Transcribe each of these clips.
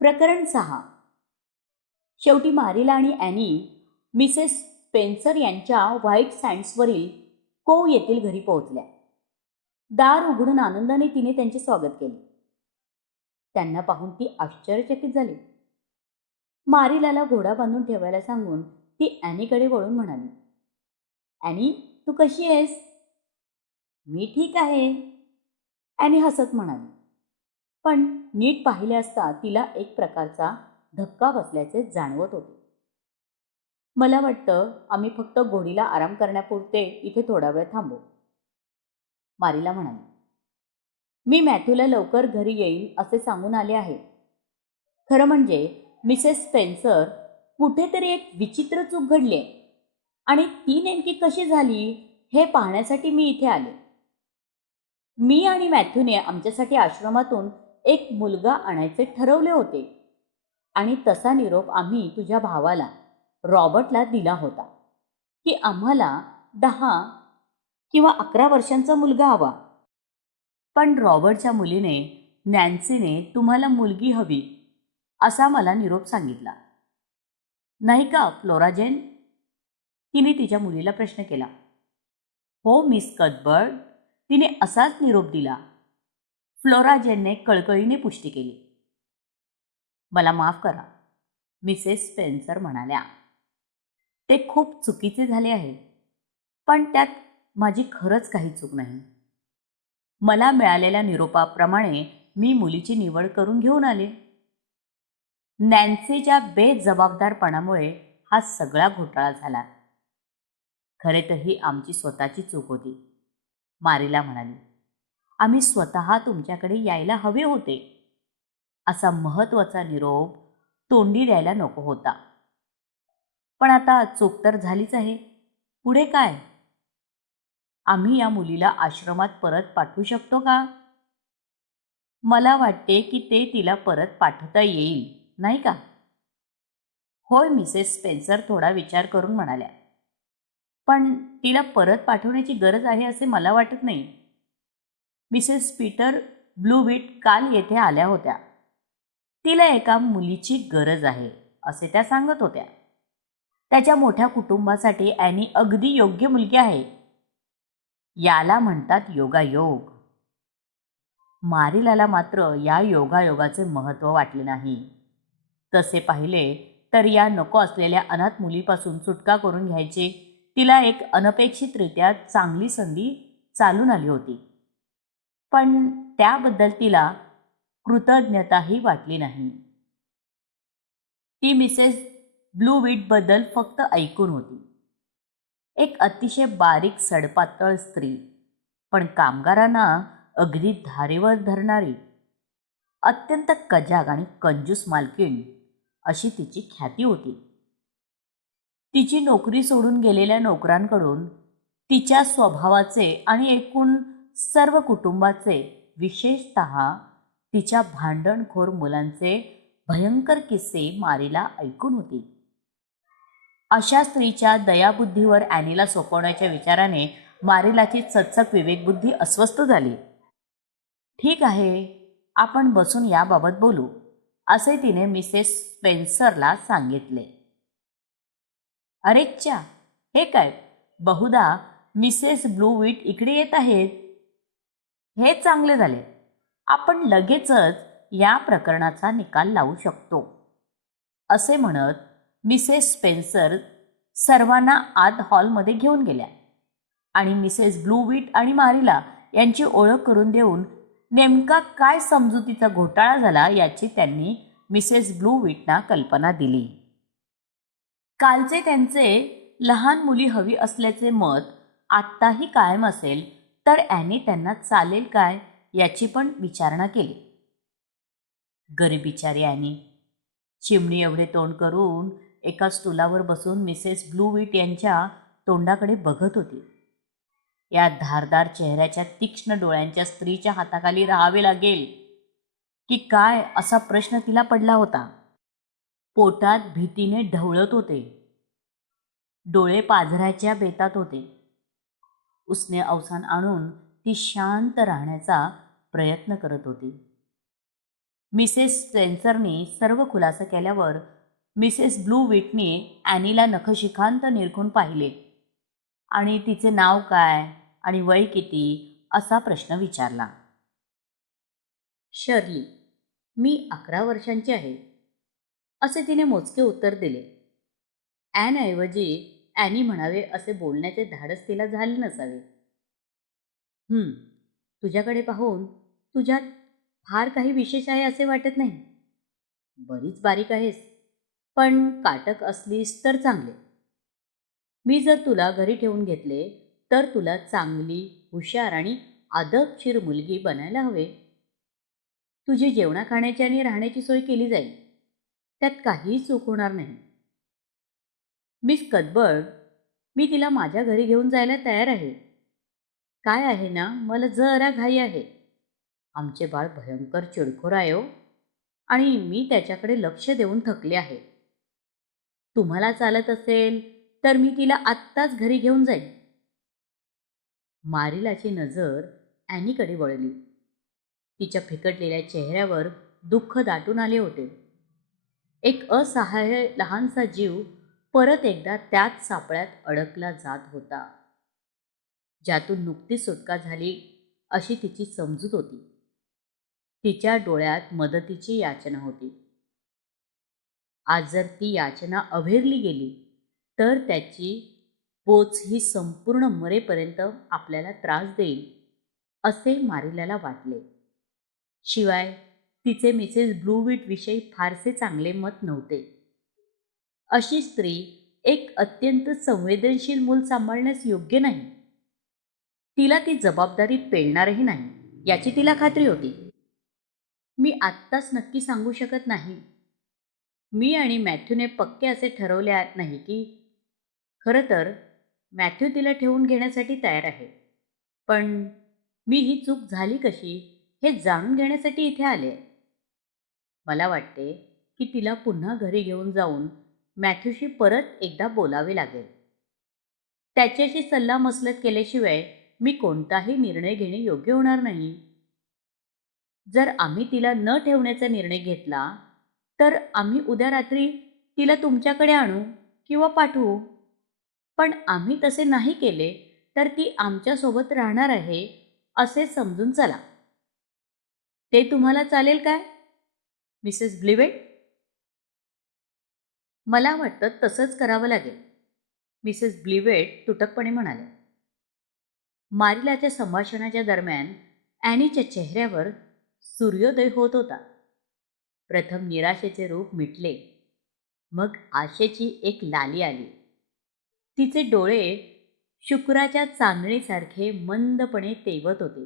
प्रकरण 6. शेवटी मारिला आणि ॲनी मिसेस स्पेन्सर यांच्या व्हाईट सँड्सवरील को येथील घरी पोहोचल्या. दार उघडून आनंदाने तिने त्यांचे स्वागत केले. त्यांना पाहून ती आश्चर्यचकित झाली. मारिलाला घोडा बांधून ठेवायला सांगून ती ॲनीकडे वळून म्हणाली, ॲनी, तू कशी आहेस? मी ठीक आहे, ॲनी हसत म्हणाली. पण नीट पाहिले असता तिला एक प्रकारचा धक्का बसल्याचे जाणवत होते. मला वाटतं आम्ही फक्त घोडीला आराम करण्यापुरते इथे थोडा वेळ थांबू, मारिला म्हणाली. मी मॅथ्यूला लवकर घरी येईल असे सांगून आले आहे. खरं म्हणजे मिसेस स्पेन्सर कुठेतरी एक विचित्र चूक घडली आणि ती नेमकी कशी झाली हे पाहण्यासाठी मी इथे आले. मी आणि मॅथ्यूने आमच्यासाठी आश्रमातून एक मुलगा आणायचे ठरवले होते आणि तसा निरोप आम्ही तुझ्या भावाला रॉबर्टला दिला होता की आम्हाला 10 किंवा 11 वर्षांचा मुलगा हवा. पण रॉबर्टच्या मुलीने नॅन्सीने तुम्हाला मुलगी हवी असा मला निरोप सांगितला, नाही का फ्लोरा जेन? तिने तिच्या मुलीला प्रश्न केला. हो मिस कथबर्ट, तिने असाच निरोप दिला, फ्लोरा जेनने कळकळीने पुष्टी केली. मला माफ करा, मिसेस स्पेन्सर म्हणाल्या. ते खूप चुकीचे झाले आहे, पण त्यात माझी खरंच काही चूक नाही. मला मिळालेल्या निरोपाप्रमाणे मी मुलीची निवड करून घेऊन आले. नॅन्सीच्या बेजबाबदारपणामुळे हा सगळा घोटाळा झाला. खरे तर ही आमची स्वतःची चूक होती, मारिला म्हणाली. आम्ही स्वतः तुमच्याकडे यायला हवे होते. असा महत्त्वाचा निरोप तोंडी द्यायला नको होता. पण आता चूक तर झालीच आहे. पुढे काय? आम्ही या मुलीला आश्रमात परत पाठवू शकतो का? मला वाटते की ते तिला परत पाठवता येईल, नाही का? होय, मिसेस स्पेन्सर थोडा विचार करून म्हणाल्या. पण तिला परत पाठवण्याची गरज आहे असे मला वाटत नाही. मिसेस पीटर ब्लूविट काल येथे आल्या होत्या. तिला एका मुलीची गरज आहे असे त्या सांगत होत्या. त्याच्या मोठ्या कुटुंबासाठी ॲनी अगदी योग्य मुलगी आहे. याला म्हणतात योगायोग. मारिलाला मात्र या योगायोगाचे महत्त्व वाटले नाही. तसे पाहिले तर या नको असलेल्या अनाथ मुलीपासून सुटका करून घ्यायची तिला एक अनपेक्षितरित्या चांगली संधी चालून आली होती. पण त्याबद्दल तिला कृतज्ञताही वाटली नाही. ती मिसेस ब्लूविटबद्दल फक्त ऐकून होती. एक अतिशय बारीक सडपातळ स्त्री, पण कामगारांना अगदी धारेवर धरणारी, अत्यंत कजाग आणि कंजूस मालकीण अशी तिची ख्याती होती. तिची नोकरी सोडून गेलेल्या नोकरांकडून तिच्या स्वभावाचे आणि एकूण सर्व कुटुंबाचे, विशेषतः तिच्या भांडणखोर मुलांचे भयंकर किस्से मारिला ऐकून होती. अशा स्त्रीच्या दयाबुद्धीवर ॲनीला सोपवण्याच्या विचाराने मारिलाची चकचक विवेकबुद्धी अस्वस्थ झाली. ठीक आहे, आपण बसून याबाबत बोलू, असे तिने मिसेस स्पेन्सरला सांगितले. अरेच्चा, हे काय? बहुधा मिसेस ब्लूविट इकडे येत आहेत. हे चांगले झाले. आपण लगेचच या प्रकरणाचा निकाल लावू शकतो, असे म्हणत मिसेस स्पेन्सर सर्वांना आत हॉलमध्ये घेऊन गेल्या आणि मिसेस ब्लूविट आणि मारिला यांची ओळख करून देऊन नेमका काय समजुतीचा घोटाळा झाला याची त्यांनी मिसेस ब्लूविटना कल्पना दिली. कालचे त्यांचे लहान मुली हवी असल्याचे मत आत्ताही कायम असेल तर ॲनी त्यांना चालेल काय याची पण विचारणा केली. गरीब बिचारी ॲनी चिमणी एवढे तोंड करून एका स्टुलावर बसून मिसेस ब्लूविट यांच्या तोंडाकडे बघत होती. या धारदार चेहऱ्याच्या तीक्ष्ण डोळ्यांच्या स्त्रीच्या हाताखाली राहावे लागेल की काय असा प्रश्न तिला पडला होता. पोटात भीतीने ढवळत होते. डोळे पाझरायच्या बेतात होते. उसने अवसान आणून ती शांत राहण्याचा प्रयत्न करत होती. मिसेस स्पेन्सरने सर्व खुलासा केल्यावर मिसेस ब्लूविटने ॲनीला नखशिखांत निरखून पाहिले आणि तिचे नाव काय आणि वय किती असा प्रश्न विचारला. शर्ली, मी 11 वर्षांची आहे, असे तिने मोजके उत्तर दिले. ॲनऐवजी ॲनी म्हणावे असे बोलण्याचे धाडस तिला झाले नसावे. तुझ्याकडे पाहून तुझ्यात फार काही विशेष आहे असे वाटत नाही. बरीच बारीक आहेस, पण काटक असलीस तर चांगले. मी जर तुला घरी ठेवून घेतले तर तुला चांगली, हुशार आणि आदबशीर मुलगी बनायला हवे. तुझी जेवणा खाण्याची आणि राहण्याची सोय केली जाईल, त्यात काहीही चूक होणार नाही. मिस कदबर्ड, मी तिला माझ्या घरी घेऊन जायला तयार आहे. काय आहे ना, मला जरा घाई आहे. आमचे बाळ भयंकर चिडखोर आहे हो, आणि मी त्याच्याकडे लक्ष देऊन थकले आहे. तुम्हाला चालत असेल तर मी तिला आत्ताच घरी घेऊन जाईन. मारिलाची नजर ॲनीकडे वळली. तिच्या फिकटलेल्या चेहऱ्यावर दुःख दाटून आले होते. एक असहाय्य लहानसा जीव परत एकदा त्याच सापळ्यात अडकला जात होता, ज्यातून नुकतीच सुटका झाली अशी तिची समजूत होती. तिच्या डोळ्यात मदतीची याचना होती. आज जर ती याचना अव्हेरली गेली तर त्याची पोच ही संपूर्ण मरेपर्यंत आपल्याला त्रास देईल असे मारिलाला वाटले. शिवाय तिचे मिसेस ब्लूविट विषयी फारसे चांगले मत नव्हते. अशी स्त्री एक अत्यंत संवेदनशील मूल सांभाळण्यास योग्य नाही. तिला ती जबाबदारी पेलणारही नाही याची तिला खात्री होती. मी आत्ताच नक्की सांगू शकत नाही. मी आणि मॅथ्यूने पक्के असे ठरवले नाही की खरं तर मॅथ्यू तिला ठेवून घेण्यासाठी तयार आहे. पण मी ही चूक झाली कशी हे जाणून घेण्यासाठी इथे आले. मला वाटते की तिला पुन्हा घरी घेऊन जाऊन मॅथ्यूशी परत एकदा बोलावे लागेल. त्याच्याशी सल्लामसलत केल्याशिवाय मी कोणताही निर्णय घेणे योग्य होणार नाही. जर आम्ही तिला न ठेवण्याचा निर्णय घेतला तर आम्ही उद्या रात्री तिला तुमच्याकडे आणू किंवा पाठवू. पण आम्ही तसे नाही केले तर ती आमच्यासोबत राहणार आहे असे समजून चला. ते तुम्हाला चालेल काय, मिसेस ब्लिवेट? मला वाटतं तसंच करावं लागेल, मिसेस ब्लिवेट तुटकपणे म्हणाल्या. मारिलाच्या संभाषणाच्या दरम्यान ॲनीच्या चेहऱ्यावर सूर्योदय होत होता. प्रथम निराशेचे रूप मिटले, मग आशेची एक लाली आली. तिचे डोळे शुक्राच्या चांदणीसारखे मंदपणे तेवत होते.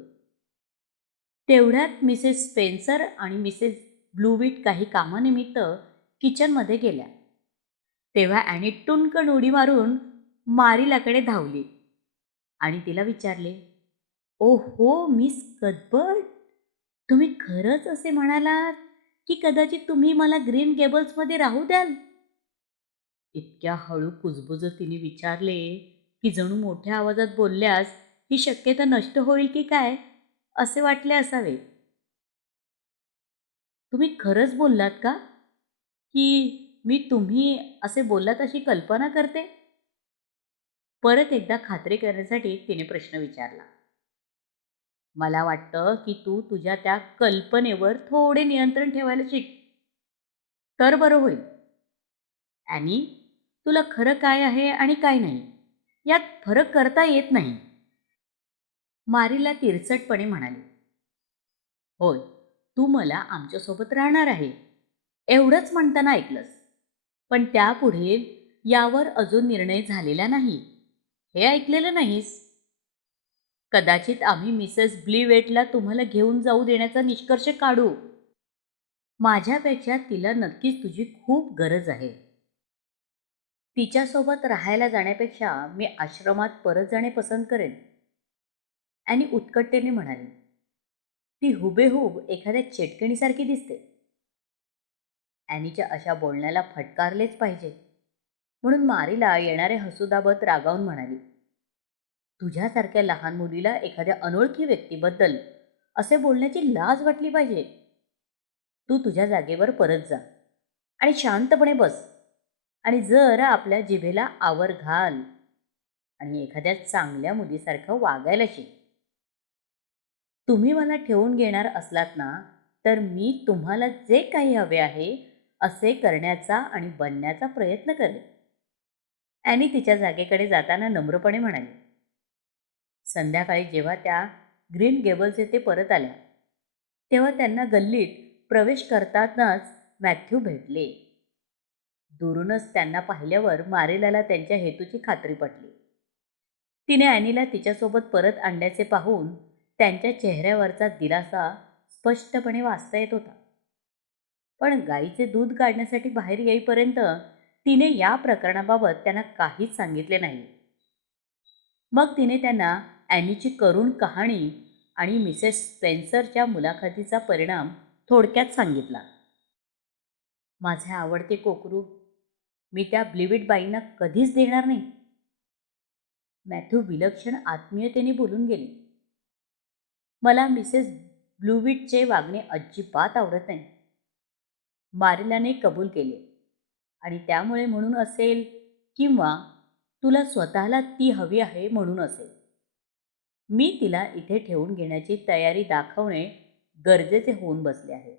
तेवढ्यात मिसेस स्पेन्सर आणि मिसेस ब्लूविट काही कामानिमित्त किचनमध्ये गेल्या. तेव्हा ॲनी टुणकन उडी मारून मारिलाकडे धावली आणि तिला विचारले, ओ हो मिस कदबर्ड, तुम्ही खरंच असे म्हणालात की कदाचित तुम्ही मला ग्रीन गेबल्समध्ये राहू द्याल? इतक्या हळू कुजबुजत तिने विचारले की जणू मोठ्या आवाजात बोलल्यास ही शक्यता नष्ट होईल की काय असे वाटले असावे. तुम्ही खरंच बोललात का की मी तुम्ही असे बोललात अशी कल्पना करते? परत एकदा खात्री करण्यासाठी तिने प्रश्न विचारला. मला वाटतं की तू तुझ्या त्या कल्पनेवर थोडे नियंत्रण ठेवायला शिक, तर बरं होईल. ॲनी, तुला खरं काय आहे आणि काय नाही यात फरक करता येत नाही, मारीला तिरचटपणे म्हणाली. होय, तू मला आमच्यासोबत राहणार आहे एवढंच म्हणताना ऐकलंस, पण त्यापुढे यावर अजून निर्णय झालेला नाही हे ऐकलेलं नाहीस. कदाचित आम्ही मिसेस ब्लीवेटला तुम्हाला घेऊन जाऊ देण्याचा निष्कर्ष काढू. माझ्यापेक्षा तिला नक्कीच तुझी खूप गरज आहे. तिच्यासोबत राहायला जाण्यापेक्षा मी आश्रमात परत जाणे पसंत करेन, आणि उत्कटतेने म्हणाली. ती हुबेहूब एखाद्या चेटकिणीसारखी दिसते. ॲनीच्या अशा बोलण्याला फटकारलेच पाहिजे म्हणून मारीला येणारे हसूदाबत रागावून म्हणाली. तुझ्यासारख्या लहान मुलीला एखाद्या अनोळखी व्यक्तीबद्दल असे बोलण्याची लाज वाटली पाहिजे. तू तुझ्या जागेवर परत जा आणि शांतपणे बस आणि जरा आपल्या जिभेला आवर घाल आणि एखाद्या चांगल्या मुलीसारखं वागायला शिक. तुम्ही मला ठेवून घेणार असलात ना, तर मी तुम्हाला जे काही हवे आहे असे करण्याचा आणि बनण्याचा प्रयत्न करेन. ॲनी तिच्या जागेकडे जाताना नम्रपणे म्हणाली. संध्याकाळी जेव्हा त्या ग्रीन गेबल्स येथे परत आल्या तेव्हा त्यांना गल्लीत प्रवेश करतानाच मॅथ्यू भेटले. दुरूनच त्यांना पाहिल्यावर मारिलाला त्यांच्या हेतूची खात्री पटली. तिने ॲनीला तिच्यासोबत परत आणण्याचे पाहून त्यांच्या चेहऱ्यावरचा दिलासा स्पष्टपणे वाचता येत होता. पण गाईचे दूध काढण्यासाठी बाहेर येईपर्यंत तिने या प्रकरणाबाबत त्यांना काहीच सांगितले नाही. मग तिने त्यांना ॲनीची करुण कहाणी आणि मिसेस स्पेन्सरच्या मुलाखतीचा परिणाम थोडक्यात सांगितला. माझे आवडते कोकरू मी त्या ब्लिविट बाईंना कधीच देणार नाही. मॅथ्यू विलक्षण आत्मीयतेने बोलून गेले. मला मिसेस ब्लूविटचे वागणे अजिबात आवडत नाही. मारिलाने कबूल केले आणि त्यामुळे म्हणून असेल किंवा तुला स्वतःला ती हवी आहे म्हणून असेल, मी तिला इथे ठेवून घेण्याची तयारी दाखवणे गरजेचे होऊन बसले आहे.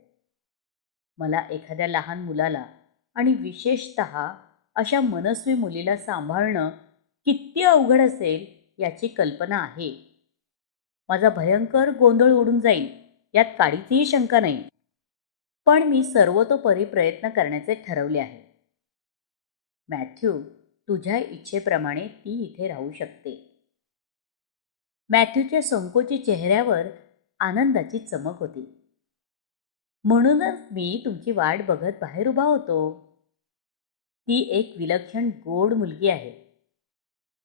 मला एखाद्या लहान मुलाला आणि विशेषतः अशा मनस्वी मुलीला सांभाळणं किती अवघड असेल याची कल्पना आहे. माझा भयंकर गोंधळ उडून जाईल यात काडीचीही शंका नाही. पण मी सर्वतोपरी प्रयत्न करण्याचे ठरवले आहे. मॅथ्यू, तुझ्या इच्छेप्रमाणे ती इथे राहू शकते. मॅथ्यूच्या संकोची चेहऱ्यावर आनंदाची चमक होती. म्हणूनच मी तुमची वाट बघत बाहेर उभा होतो. ती एक विलक्षण गोड मुलगी आहे,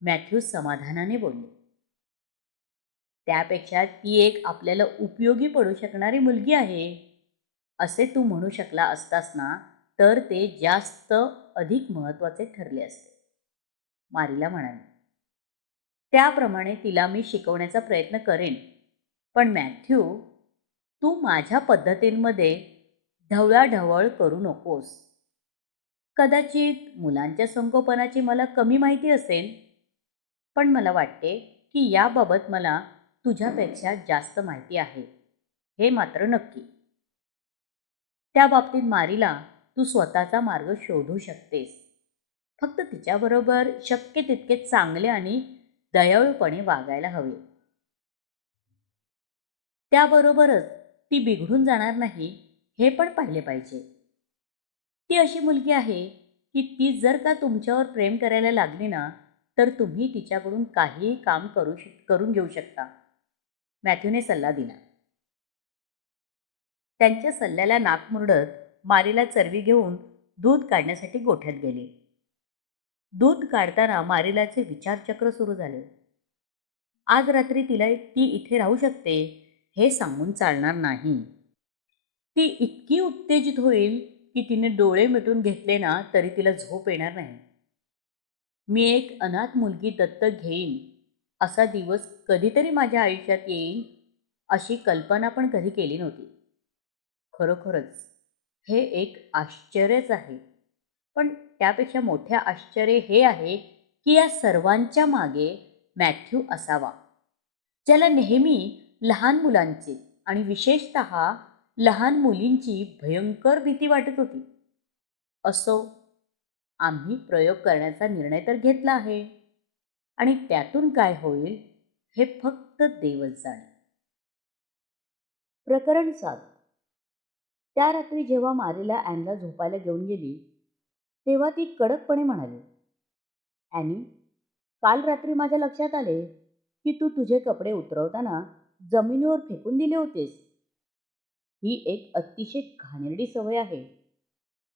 मॅथ्यू समाधानाने बोलले. त्यापेक्षा ती एक आपल्याला उपयोगी पडू शकणारी मुलगी आहे असे तू म्हणू शकला असतास ना, तर ते जास्त अधिक महत्त्वाचे ठरले असते, मारिला म्हणाली. त्याप्रमाणे तिला मी शिकवण्याचा प्रयत्न करेन. पण मॅथ्यू, तू माझ्या पद्धतींमध्ये ढवळाढवळ करू नकोस. कदाचित मुलांच्या संगोपनाची मला कमी माहिती असेल, पण मला वाटते की याबाबत मला तुझ्यापेक्षा जास्त माहिती आहे, हे मात्र नक्की. त्या बाबतीत मारिला, तू स्वतःचा मार्ग शोधू शकतेस. फक्त तिच्याबरोबर शक्य तितके चांगले आणि दयाळूपणे वागायला हवे. त्याबरोबरच ती बिघडून जाणार नाही हे पण पाहिले पाहिजे. ती अशी मुलगी आहे की ती जर का तुमच्यावर प्रेम करायला लागली ना, तर तुम्ही तिच्याकडून काहीही काम करून घेऊ शकता, मॅथ्यूने सल्ला दिला. त्यांच्या सल्ल्याला नाक मुरडत मारीला चरवी घेऊन दूध काढण्यासाठी गोठ्यात गेले. दूध काढताना मारिलाचे विचारचक्र सुरू झाले. आज रात्री ती इथे राहू शकते हे सांगून चालणार नाही. ती इतकी उत्तेजित होईल की तिने डोळे मिटून घेतले ना तरी तिला झोप येणार नाही. मी एक अनाथ मुलगी दत्तक घेईन असा दिवस कधीतरी माझ्या आयुष्यात येईल अशी कल्पना पण कधी केली नव्हती. खरोखरच हे एक आश्चर्यच आहे. पण त्यापेक्षा मोठे आश्चर्य हे आहे की या सर्वांच्या मागे मॅथ्यू असावा, ज्याला नेहमी लहान मुलांची आणि विशेषतः लहान मुलींची भयंकर भीती वाटत होती. असो, आम्ही प्रयोग करण्याचा निर्णय तर घेतला आहे आणि त्यातून काय होईल हे फक्त देवच जाणे. प्रकरण 7. त्या रात्री जेव्हा मारीला ॲनला झोपायला घेऊन गेली तेव्हा ती कडकपणे म्हणाली, ॲनी, काल रात्री माझ्या लक्षात आले की तू तुझे कपडे उतरवताना जमिनीवर फेकून दिले होतेस. ही एक अतिशय घाणेरडी सवय आहे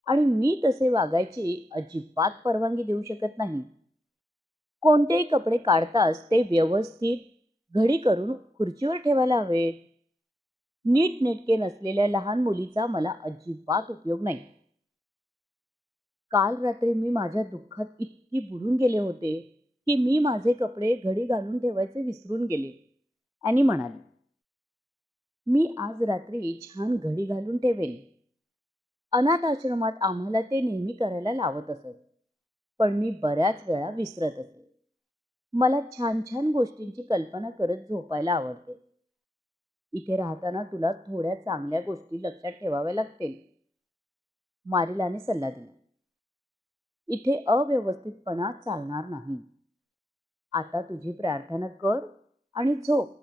आणि मी तसे वागायची अजिबात परवानगी देऊ शकत नाही. कोणतेही कपडे काढताच ते व्यवस्थित घडी करून खुर्चीवर ठेवायला हवेत. नीटनेटके नसलेल्या लहान मुलीचा मला अजिबात उपयोग नाही. काल रात्री मी माझ्या दुःखात इतकी बुडून गेले होते की मी माझे कपडे घडी घालून ठेवायचे विसरून गेले, ॲनी म्हणाली. मी आज रात्री छान घडी घालून ठेवेन अनाथ आश्रमात आम्हाला ते नेहमी करायला लावत असत, पण मी बऱ्याच वेळा विसरत असे. मला छान छान गोष्टींची कल्पना करत झोपायला आवडते. इथे राहताना तुला थोड्या चांगल्या गोष्टी लक्षात ठेवाव्या लागतील, मारिलाने सल्ला दिला. इथे अव्यवस्थितपणा चालणार नाही. आता तुझी प्रार्थना कर आणि झोप.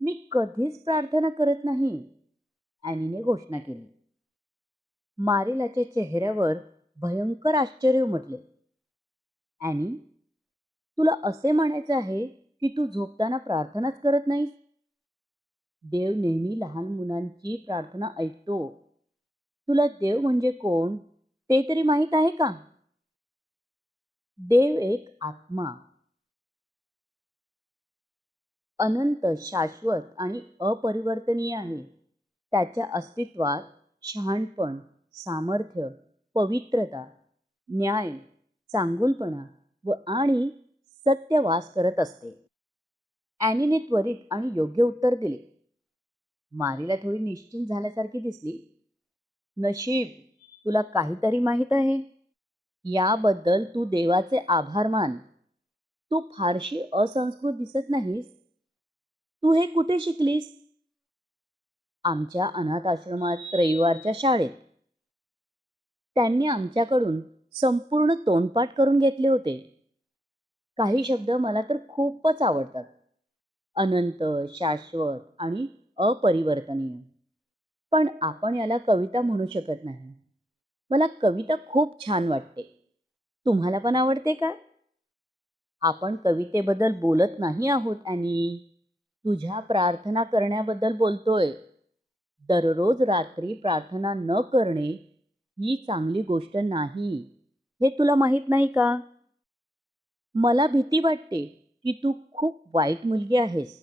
मी कधीच प्रार्थना करत नाही, ॲनीने घोषणा केली. मारिलाच्या चेहऱ्यावर भयंकर आश्चर्य उमटले. ॲनी, तुला असे म्हणायचे आहे की तू झोपताना प्रार्थनाच करत नाहीस? देव नेहमी लहान मुलांची प्रार्थना ऐकतो. तुला देव म्हणजे कोण ते तरी माहीत आहे का? देव एक आत्मा, अनंत, शाश्वत आणि अपरिवर्तनीय आहे. त्याच्या अस्तित्वात शहाणपण, सामर्थ्य, पवित्रता, न्याय, चांगुलपणा आणि सत्य वास करत असते. ॲनीने त्वरित आणि योग्य उत्तर दिले. मारीला थोडी निश्चिंत झाल्यासारखी दिसली. नशीब, तुला काहीतरी माहीत आहे. याबद्दल तू देवाचे आभार मान. तू फारशी असंस्कृत दिसत नाहीस. तू हे कुठे शिकलीस? आमच्या अनाथ आश्रमात रविवारच्या शाळेत. त्यांनी आमच्याकडून संपूर्ण तोंडपाठ करून घेतले होते. काही शब्द मला तर खूपच आवडतात. अनंत, शाश्वत आणि अपरिवर्तनीय. पण आपण याला कविता म्हणू शकत नाही. मला कविता खूप छान वाटते. तुम्हाला पण आवडते का? आपण कवितेबद्दल बोलत नाही आहोत ॲनी. तुझ्या प्रार्थना करण्याबद्दल बोलतोय. दररोज रात्री प्रार्थना न करणे ही चांगली गोष्ट नाही, हे तुला माहीत नाही का? मला भीती वाटते की तू खूप वाईट मुलगी आहेस.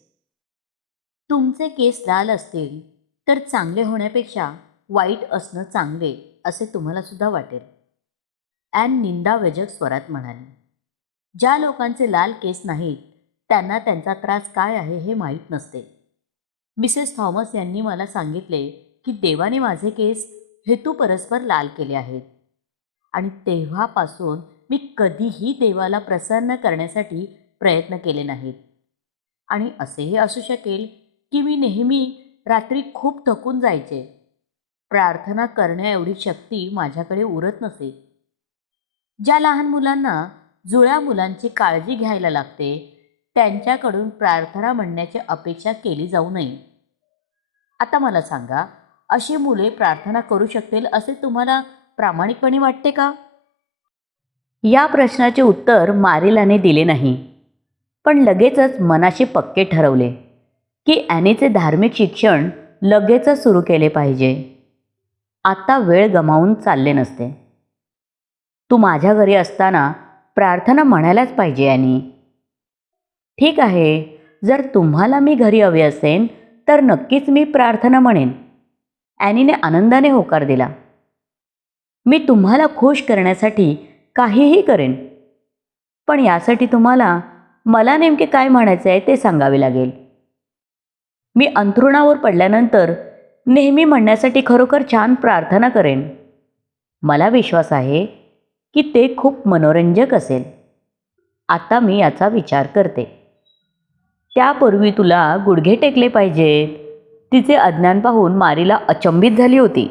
तुमचे केस लाल असतील तर चांगले होण्यापेक्षा वाईट असणं चांगले असे तुम्हाला सुद्धा वाटेल, ॲन निंदाव्यजक स्वरात म्हणाली. ज्या लोकांचे लाल केस नाहीत त्यांना त्यांचा त्रास काय आहे हे माहीत नसते. मिसेस थॉमस यांनी मला सांगितले की देवाने माझे केस हेतुपरस्पर लाल केले आहेत आणि तेव्हापासून मी कधीही देवाला प्रसन्न करण्यासाठी प्रयत्न केले नाहीत. आणि असेही असू शकेल की मी नेहमी रात्री खूप थकून जायचे. प्रार्थना करण्याएवढी शक्ती माझ्याकडे उरत नसे. ज्या लहान मुलांना जुळ्या मुलांची काळजी घ्यायला लागते त्यांच्याकडून प्रार्थना म्हणण्याची अपेक्षा केली जाऊ नये. आता मला सांगा, अशी मुले प्रार्थना करू शकतील असे तुम्हाला प्रामाणिकपणे वाटते का? या प्रश्नाचे उत्तर मारिलाने दिले नाही, पण लगेचच मनाशी पक्के ठरवले की ॲनीचे धार्मिक शिक्षण लगेचच सुरू केले पाहिजे. आता वेळ गमावून चालले नसते. तू माझ्या घरी असताना प्रार्थना म्हणायलाच पाहिजे ॲनी. ठीक आहे, जर तुम्हाला मी घरी हवे असेन तर नक्कीच मी प्रार्थना म्हणेन, ॲनीने आनंदाने होकार दिला. मी तुम्हाला खुश करण्यासाठी काहीही करेन, पण यासाठी तुम्हाला मला नेमके काय म्हणायचे आहे ते सांगावे लागेल. मी अंथरुणावर पडल्यानंतर नेहमी म्हणण्यासाठी खरोखर छान प्रार्थना करेन. मला विश्वास आहे की ते खूप मनोरंजक असेल. आता मी याचा विचार करते. त्यापूर्वी तुला गुडघे टेकले पाहिजेत. तिचे अज्ञान पाहून मारीला अचंबित झाली होती.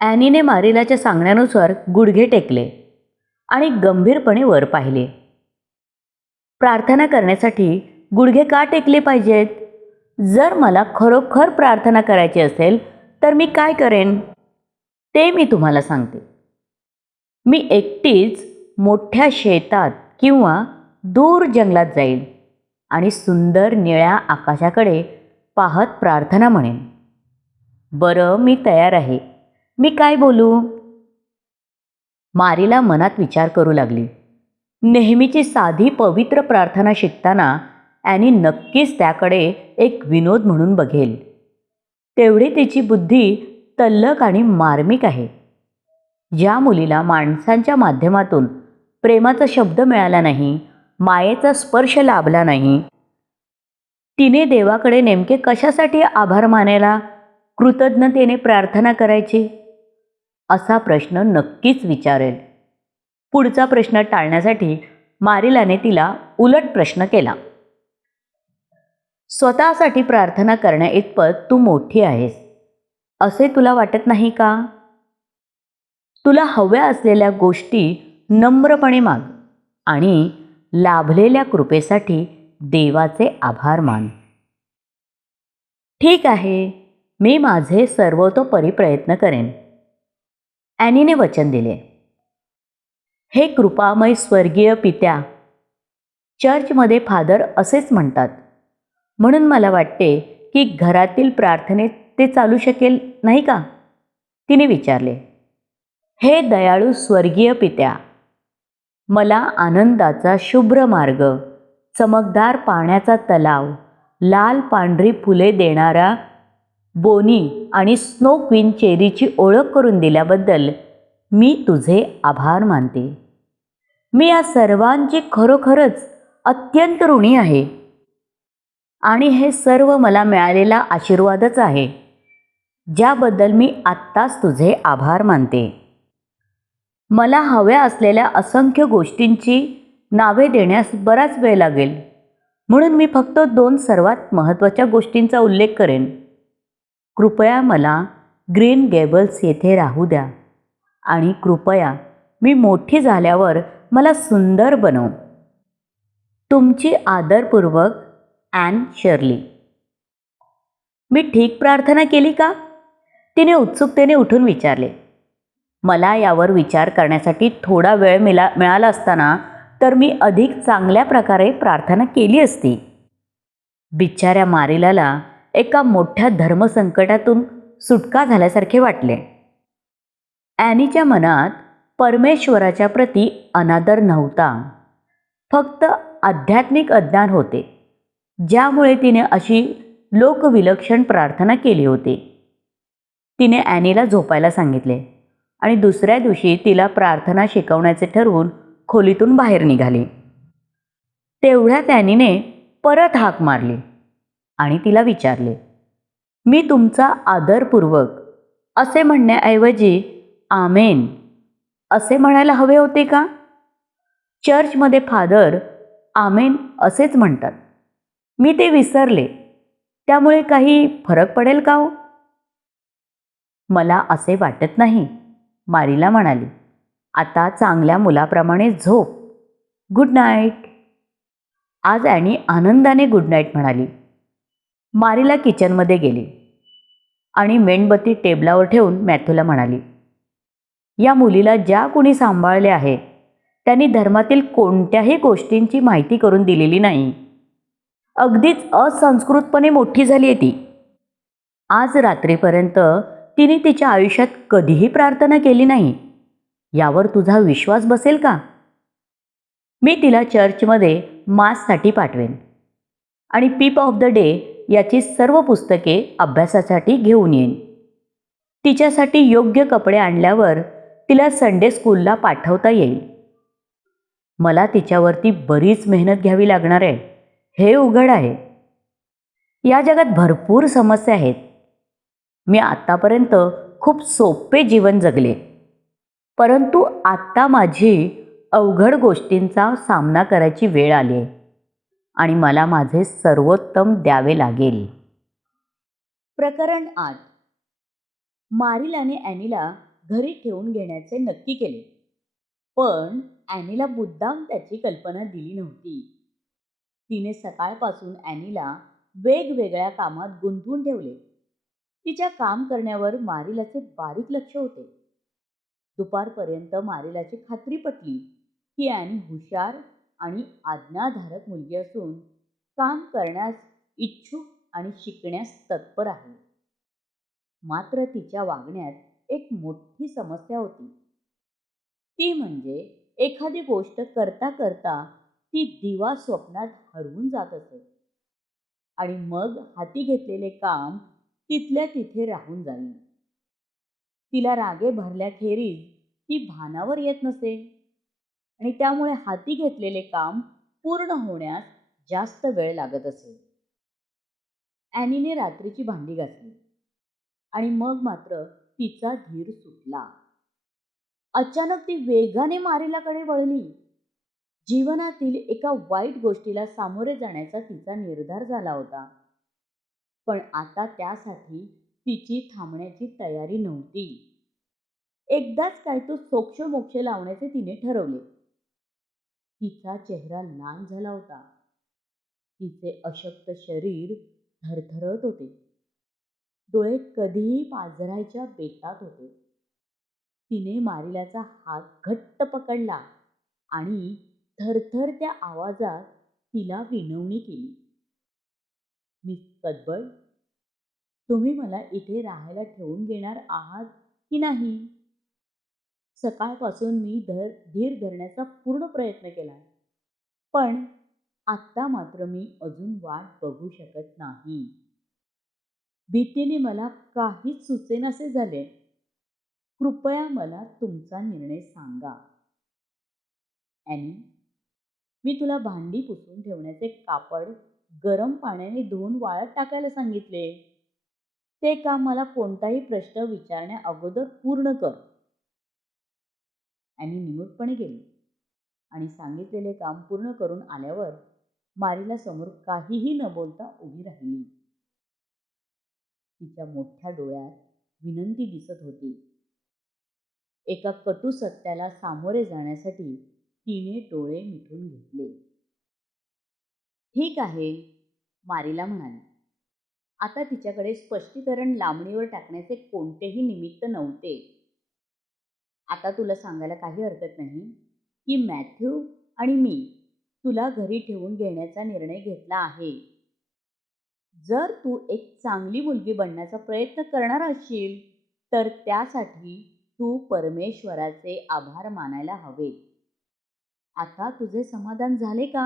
ॲनीने मारिलाच्या सांगण्यानुसार गुडघे टेकले आणि गंभीरपणे वर पाहिले. प्रार्थना करण्यासाठी गुडघे का टेकले पाहिजेत? जर मला खरोखर प्रार्थना करायची असेल तर मी काय करेन ते मी तुम्हाला सांगते. मी एकटीच मोठ्या शेतात किंवा दूर जंगलात जाईल आणि सुंदर निळ्या आकाशाकडे पाहत प्रार्थना म्हणेन. बरं, मी तयार आहे. मी काय बोलू? मारीला मनात विचार करू लागली. नेहमीची साधी पवित्र प्रार्थना शिकताना ॲनी नक्कीच त्याकडे एक विनोद म्हणून बघेल. तेवढी तिची बुद्धी तल्लख आणि मार्मिक आहे. ज्या मुलीला माणसांच्या माध्यमातून प्रेमाचा शब्द मिळाला नाही, मायेचा स्पर्श लाभला नाही, तिने देवाकडे नेमके कशासाठी आभार मानायला, कृतज्ञतेने प्रार्थना करायची असा प्रश्न नक्कीच विचारेल. पुढचा प्रश्न टाळण्यासाठी मारिलाने तिला उलट प्रश्न केला. स्वतःसाठी प्रार्थना करण्याइतपत तू मोठी आहेस असे तुला वाटत नाही का? तुला हव्या असलेल्या गोष्टी नम्रपणे माग आणि लाभलेल्या कृपेसाठी देवाचे आभार मान. ठीक आहे, मी माझे सर्वतोपरी प्रयत्न करेन, ॲनीने वचन दिले. हे कृपामय स्वर्गीय पित्या, चर्चमध्ये फादर असेच म्हणतात, म्हणून मला वाटते की घरातील प्रार्थनेत ते चालू शकेल नाही का? तिने विचारले. हे दयाळू स्वर्गीय पित्या, मला आनंदाचा शुभ्र मार्ग, चमकदार पाण्याचा तलाव, लाल पांढरी फुले देणारा बोनी आणि स्नो क्वीन चेरीची ओळख करून दिल्याबद्दल मी तुझे आभार मानते. मी या सर्वांची खरोखरच अत्यंत ऋणी आहे आणि हे सर्व मला मिळालेला आशीर्वादच आहे, ज्याबद्दल मी आत्ताच तुझे आभार मानते. मला हव्या असलेल्या असंख्य गोष्टींची नावे देण्यास बराच वेळ लागेल, म्हणून मी फक्त 2 सर्वात महत्त्वाच्या गोष्टींचा उल्लेख करेन. कृपया मला ग्रीन गॅबल्स येथे राहू द्या आणि कृपया मी मोठी झाल्यावर मला सुंदर बनव. तुमची आदरपूर्वक ॲन शर्ली. मी ठीक प्रार्थना केली का? तिने उत्सुकतेने उठून विचारले. मला यावर विचार करण्यासाठी थोडा वेळ मिळाला असताना तर मी अधिक चांगल्या प्रकारे प्रार्थना केली असती. बिचाऱ्या मारिलाला एका मोठ्या धर्मसंकटातून सुटका झाल्यासारखे वाटले. ॲनीच्या मनात परमेश्वराच्या प्रती अनादर नव्हता, फक्त आध्यात्मिक अज्ञान होते, ज्यामुळे तिने अशी लोकविलक्षण प्रार्थना केली होती. तिने ॲनीला झोपायला सांगितले आणि दुसऱ्या दिवशी तिला प्रार्थना शिकवण्याचे ठरवून खोलीतून बाहेर निघाली. तेवढ्यात ॲनीने परत हाक मारली आणि तिला विचारले, मी तुमचा आदरपूर्वक असे म्हणण्याऐवजी आमेन असे म्हणायला हवे होते का? चर्चमध्ये फादर आमेन असेच म्हणतात. मी ते विसरले, त्यामुळे काही फरक पडेल का हो? मला असे वाटत नाही, मारिला म्हणाली. आता चांगल्या मुलाप्रमाणे झोप. Good night. आज ॲनी आनंदाने गुड नाईट म्हणाली. मारिला किचनमध्ये गेली आणि मेणबत्ती टेबलावर ठेवून मॅथ्यूला म्हणाली, या मुलीला ज्या कोणी सांभाळले आहे त्यांनी धर्मातील कोणत्याही गोष्टींची माहिती करून दिलेली नाही. अगदीच असंस्कृतपणे मोठी झाली आहे ती. आज रात्रीपर्यंत तिने तिच्या आयुष्यात कधीही प्रार्थना केली नाही. यावर तुझा विश्वास बसेल का? मी तिला चर्चमध्ये माससाठी पाठवेन आणि पीप ऑफ द डे याची सर्व पुस्तके अभ्यासासाठी घेऊन येईन. तिच्यासाठी योग्य कपडे आणल्यावर तिला संडे स्कूलला पाठवता येईल. मला तिच्यावरती बरीच मेहनत घ्यावी लागणार आहे, हे उघड आहे. या जगात भरपूर समस्या आहेत. मी आत्तापर्यंत खूप सोपे जीवन जगले, परंतु आत्ता माझी अवघड गोष्टींचा सामना करायची वेळ आली आहे आणि मला माझे सर्वोत्तम द्यावे लागेल. प्रकरण 8. मारिलाने ॲनीला घरी ठेवून घेण्याचे नक्की केले, पण ॲनीला मुद्दाम त्याची कल्पना दिली नव्हती. तिने सकाळपासून ॲनीला वेगवेगळ्या कामात गुंतवून ठेवले. तिच्या काम करण्यावर मारिलाचे बारीक लक्ष होते. दुपारपर्यंत मारिलाची खात्री पटली की ॲनी हुशार आणि आज्ञाधारक मुलगी असून काम करण्यास इच्छुक आणि शिकण्यास तत्पर आहे. मात्र तिच्या वागण्यात एक मोठी समस्या होती. ती म्हणजे एखादी गोष्ट करता करता ती दिवा स्वप्नात हरवून जात असे आणि मग हाती घेतलेले काम तिथल्या तिथे राहून जाईल. तिला रागे भरल्याखेरीज ती भानावर येत नसे आणि त्यामुळे हाती घेतलेले काम पूर्ण होण्यास जास्त वेळ लागत असे. ॲनीने रात्रीची भांडी घासली आणि मग मात्र तिचा धीर सुटला. अचानक ती वेगाने मारिलाकडे वळली. जीवनातील एका वाईट गोष्टीला सामोरे जाण्याचा तिचा निर्धार झाला होता. पण आता त्यासाठी तिची थांबण्याची तयारी नव्हती. एकदाच काय तो सोक्ष लावण्याचे तिने ठरवले. तिचा चेहरा लाल झाला होता. तिचे अशक्त शरीर थरथरत होते. डोळे कधीही पाझरायच्या बेतात होते. तिने मारिलाचा हात घट्ट पकडला आणि थरथरत्या आवाजात तिला विनवणी केली. मिस कदबर्ड, तुम्ही मला इथे राहायला ठेवून घेणार आहात की नाही? सकाळपासून मी धीर धरण्याचा पूर्ण प्रयत्न केला, पण आत्ता मात्र मी अजून वाट बघू शकत नाही. भीतीने मला काहीच सुचेनासे झाले. कृपया मला तुमचा निर्णय सांगा. ॲनी, मी तुला भांडी पुसून ठेवण्याचे कापड गरम पाण्याने धुवून वाळत टाकायला सांगितले. ते काम मला कोणताही प्रश्न विचारण्या अगोदर पूर्ण कर. ॲनी निमूटपणे गेली आणि सांगितलेले काम पूर्ण करून आल्यावर मारीला समोर काहीही न बोलता उभी राहिली. तिच्या मोठ्या डोळ्यात विनंती दिसत होती. एका कटू सत्याला सामोरे जाण्यासाठी तिने डोळे मिटून घेतले. ठीक आहे, मारीला म्हणाली. आता तिच्याकडे स्पष्टीकरण लांबणीवर टाकण्याचे कोणतेही निमित्त नव्हते. आता तुला सांगायला काही हरकत नाही की मॅथ्यू आणि मी तुला घरी ठेवून घेण्याचा निर्णय घेतला आहे. जर तू एक चांगली मुलगी बनण्याचा प्रयत्न करणार असशील तर त्यासाठी तू परमेश्वराचे आभार मानायला हवे. आता तुझे समाधान झाले का?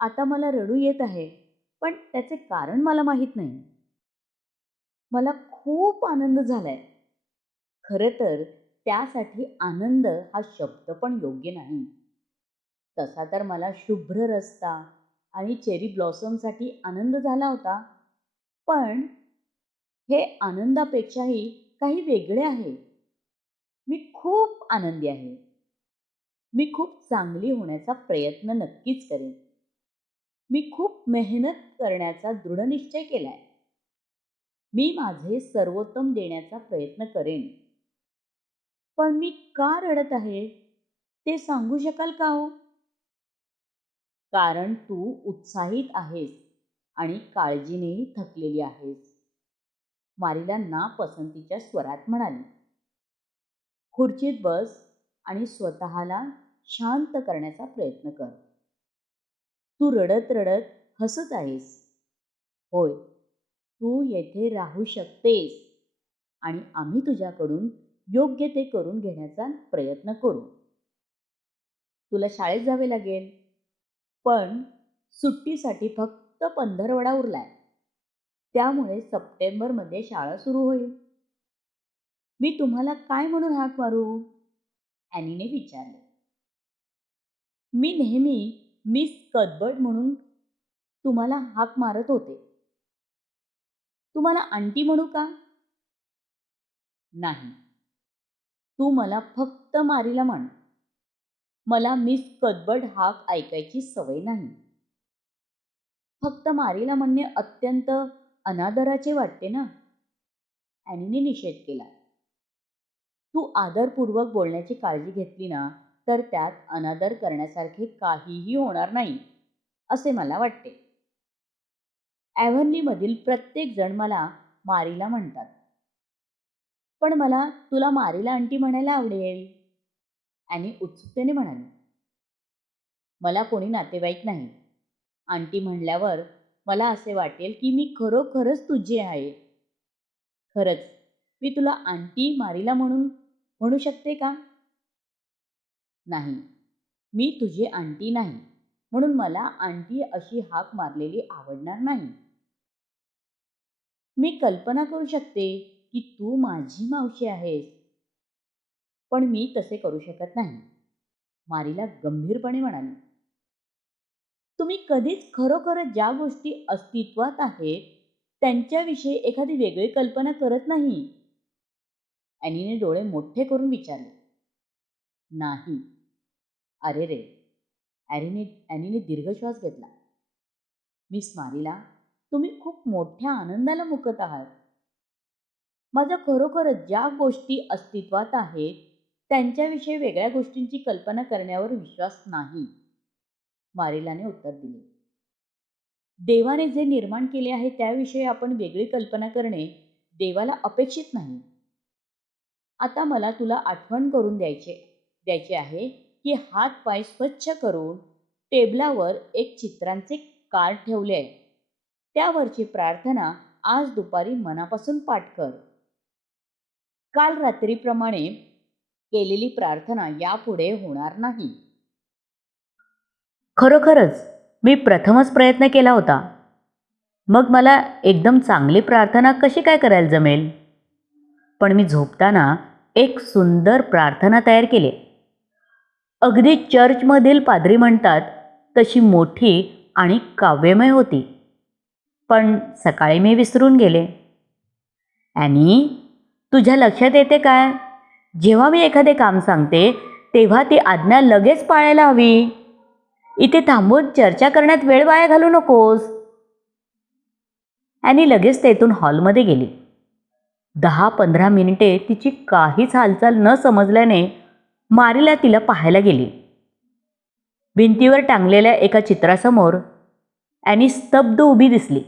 आता मला रडू येत आहे, पण त्याचे कारण मला माहीत नाही. मला खूप आनंद झालाय. खरं तर त्यासाठी आनंद हा शब्द पण योग्य नाही. तसा तर मला शुभ्र रस्ता आणि चेरी ब्लॉसमसाठी आनंद झाला होता, पण हे आनंदापेक्षाही काही वेगळे आहे. मी खूप आनंदी आहे. मी खूप चांगली होण्याचा प्रयत्न नक्कीच करेन. मी खूप मेहनत करण्याचा दृढनिश्चय केलाय. मी माझे सर्वोत्तम देण्याचा प्रयत्न करेन. पण मी का रडत आहे ते सांगू शकाल का हो? कारण तू उत्साहित आहेस आणि काळजीनेही थकलेली आहेस, मारीला नापसंतीच्या स्वरात म्हणाली. खुर्चीत बस आणि स्वतःला शांत करण्याचा प्रयत्न कर. तू रडत रडत हसत आहेस. होय, तू येथे राहू शकतेस आणि आम्ही तुझ्याकडून योग्य ते करून घेण्याचा प्रयत्न करू. तुला शाळेत जावे लागेल, पण सुट्टीसाठी फक्त पंधरवडा उरलाय. त्यामुळे सप्टेंबरमध्ये शाळा सुरू होईल. मी तुम्हाला काय म्हणून हाक मारू? ॲनीने विचारले. मी नेहमी मिस कदबर्ड म्हणून तुम्हाला हाक मारत होते. तुम्हाला आंटी म्हणू का? नाही, तू मला फक्त मारीला म्हण. मला मिस कदबर्ड हाक ऐकायची सवय नाही. फक्त मारीला म्हणणे अत्यंत अनादराचे वाटते ना? ॲनीने निषेध केला. तू आदरपूर्वक बोलण्याची काळजी घेतली ना तर त्यात अनादर करण्यासारखे काहीही होणार नाही असे मला वाटते. ॲव्हनलीमधील प्रत्येक जण मला मारीला म्हणतात, पण मला तुला मारीला आंटी म्हणायला आवडेल. ॲनी उत्सुकतेने म्हणाली. मला कोणी नातेवाईक नाही. आंटी म्हणल्यावर मला असे वाटेल की मी खरोखरच तुझी आहे. खरंच मी तुला आंटी मारीला म्हणू शकते का? नाही, मी तुझी आंटी नाही, म्हणून मला आंटी अशी हाक मारलेली आवडणार नाही. मी कल्पना करू शकते की तू माझी मावशी आहेस, पण मी तसे करू शकत नाही, मारीला गंभीरपणे म्हणाली. तुम्ही कधीच खरोखर ज्या गोष्टी अस्तित्वात आहेत त्यांच्याविषयी एखादी वेगळी कल्पना करत नाही? ॲनीने डोळे मोठे करून विचारले. नाही. अरे रे. ॲनीने दीर्घश्वास घेतला. मिस मारिला, तुम्ही खूप मोठ्या आनंदाला मुकत आहात. माझा खरोखरच ज्या गोष्टी अस्तित्वात आहेत त्यांच्याविषयी वेगळ्या गोष्टींची कल्पना करण्यावर विश्वास नाही, मारिलाने उत्तर दिले. देवाने जे निर्माण केले आहे त्याविषयी आपण वेगळी कल्पना करणे देवाला अपेक्षित नाही. आता मला तुला आठवण करून द्यायचे आहे की हात पाय स्वच्छ करून टेबलावर एक चित्रांचे कार्ड ठेवले आहे. त्यावरची प्रार्थना आज दुपारी मनापासून पाठ कर. काल रात्रीप्रमाणे केलेली प्रार्थना यापुढे होणार नाही. खरोखरच मी प्रथमच प्रयत्न केला होता. मग मला एकदम चांगली प्रार्थना कशी काय करायला जमेल? पण मी झोपताना एक सुंदर प्रार्थना तयार केली. अगदी चर्चमधील पाद्री म्हणतात तशी मोठी आणि काव्यमय होती. पण सकाळी मी विसरून गेले. ॲनी, तुझ्या लक्षात येते काय? जेव्हा मी एखादे काम सांगते तेव्हा ती आज्ञा लगेच पाळायला हवी. इथे थांबून चर्चा करण्यात वेळ वाया घालू नकोस. ॲनी लगेच तेथून हॉलमध्ये गेली. 10-15 मिनिटे तिची काहीच हालचाल न समजल्याने मारिला तिला पाहायला गेली. भिंतीवर टांगलेल्या एका चित्रासमोर ॲनी स्तब्ध उभी दिसली.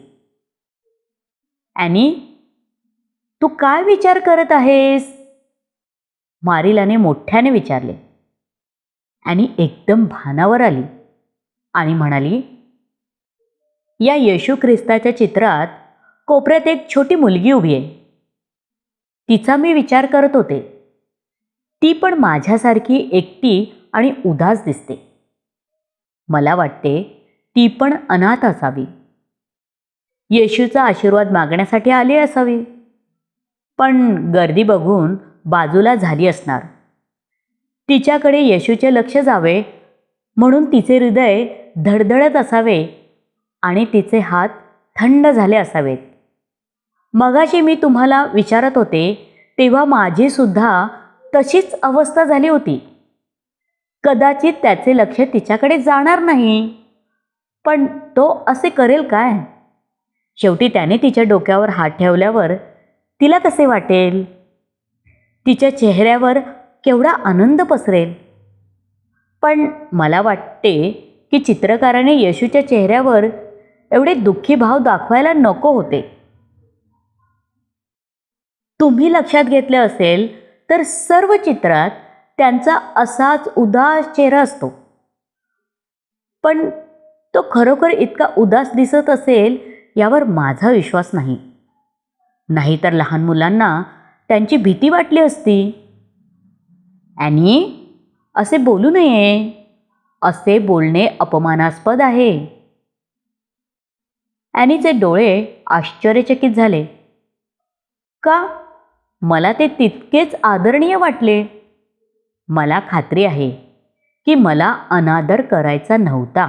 ॲनी, तू काय विचार करत आहेस? मारिलाने मोठ्याने विचारले. ॲनी एकदम भानावर आली आणि म्हणाली, या येशू ख्रिस्ताच्या चित्रात कोपऱ्यात एक छोटी मुलगी उभी आहे. तिचा मी विचार करत होते. ती पण माझ्यासारखी एकटी आणि उदास दिसते. मला वाटते ती पण अनाथ असावी. येशूचा आशीर्वाद मागण्यासाठी आली असावी. पण गर्दी बघून बाजूला झाली असणार. तिच्याकडे येशूचे लक्ष जावे म्हणून तिचे हृदय धडधडत असावे आणि तिचे हात थंड झाले असावेत. मगाशी मी तुम्हाला विचारत होते तेव्हा माझी सुद्धा तशीच अवस्था झाली होती. कदाचित त्याचे लक्ष तिच्याकडे जाणार नाही, पण तो असे करेल काय? शेवटी त्याने तिच्या डोक्यावर हात ठेवल्यावर तिला कसे वाटेल? तिच्या चेहऱ्यावर केवढा आनंद पसरेल. पण मला वाटते की चित्रकाराने येशूच्या चेहऱ्यावर एवढे दुःखी भाव दाखवायला नको होते. तुम्ही लक्षात घेतले असेल तर सर्व चित्रात त्यांचा असाच उदास चेहरा असतो. पण तो खरोखर इतका उदास दिसत असेल यावर माझा विश्वास नाही. नाहीतर लहान मुलांना त्यांची भीती वाटली असती. ॲनी, असे बोलू नये. असे बोलणे अपमानास्पद आहे. ॲनीचे डोळे आश्चर्यचकित झाले. का? मला ते तितकेच आदरणीय वाटले. मला खात्री आहे की मला अनादर करायचा नव्हता.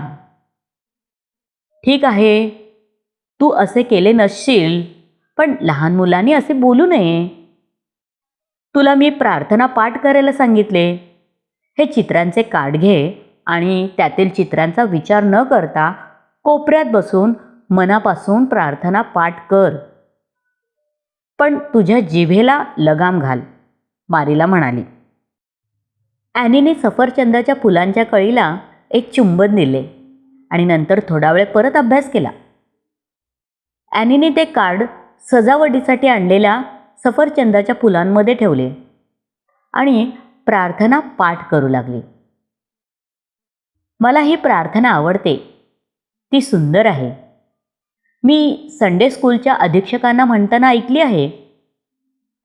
ठीक आहे, तू असे केले नसशील, पण लहान मुलांनी असे बोलू नये. तुला मी प्रार्थना पाठ करायला सांगितले. हे चित्रांचे कार्ड घे आणि त्यातील चित्रांचा विचार न करता कोपऱ्यात बसून मनापासून प्रार्थना पाठ कर. पण तुझ्या जिभेला लगाम घाल, मारिला म्हणाली. ॲनीने सफरचंदाच्या फुलांच्या कळीला एक चुंबन दिले आणि नंतर थोडा वेळ परत अभ्यास केला. ॲनीने ते कार्ड सजावटीसाठी आणलेल्या सफरचंदाच्या फुलांमध्ये ठेवले आणि प्रार्थना पाठ करू लागली. मला ही प्रार्थना आवडते. ती सुंदर आहे. मी संडे स्कूलच्या अधीक्षकांना म्हणताना ऐकली आहे,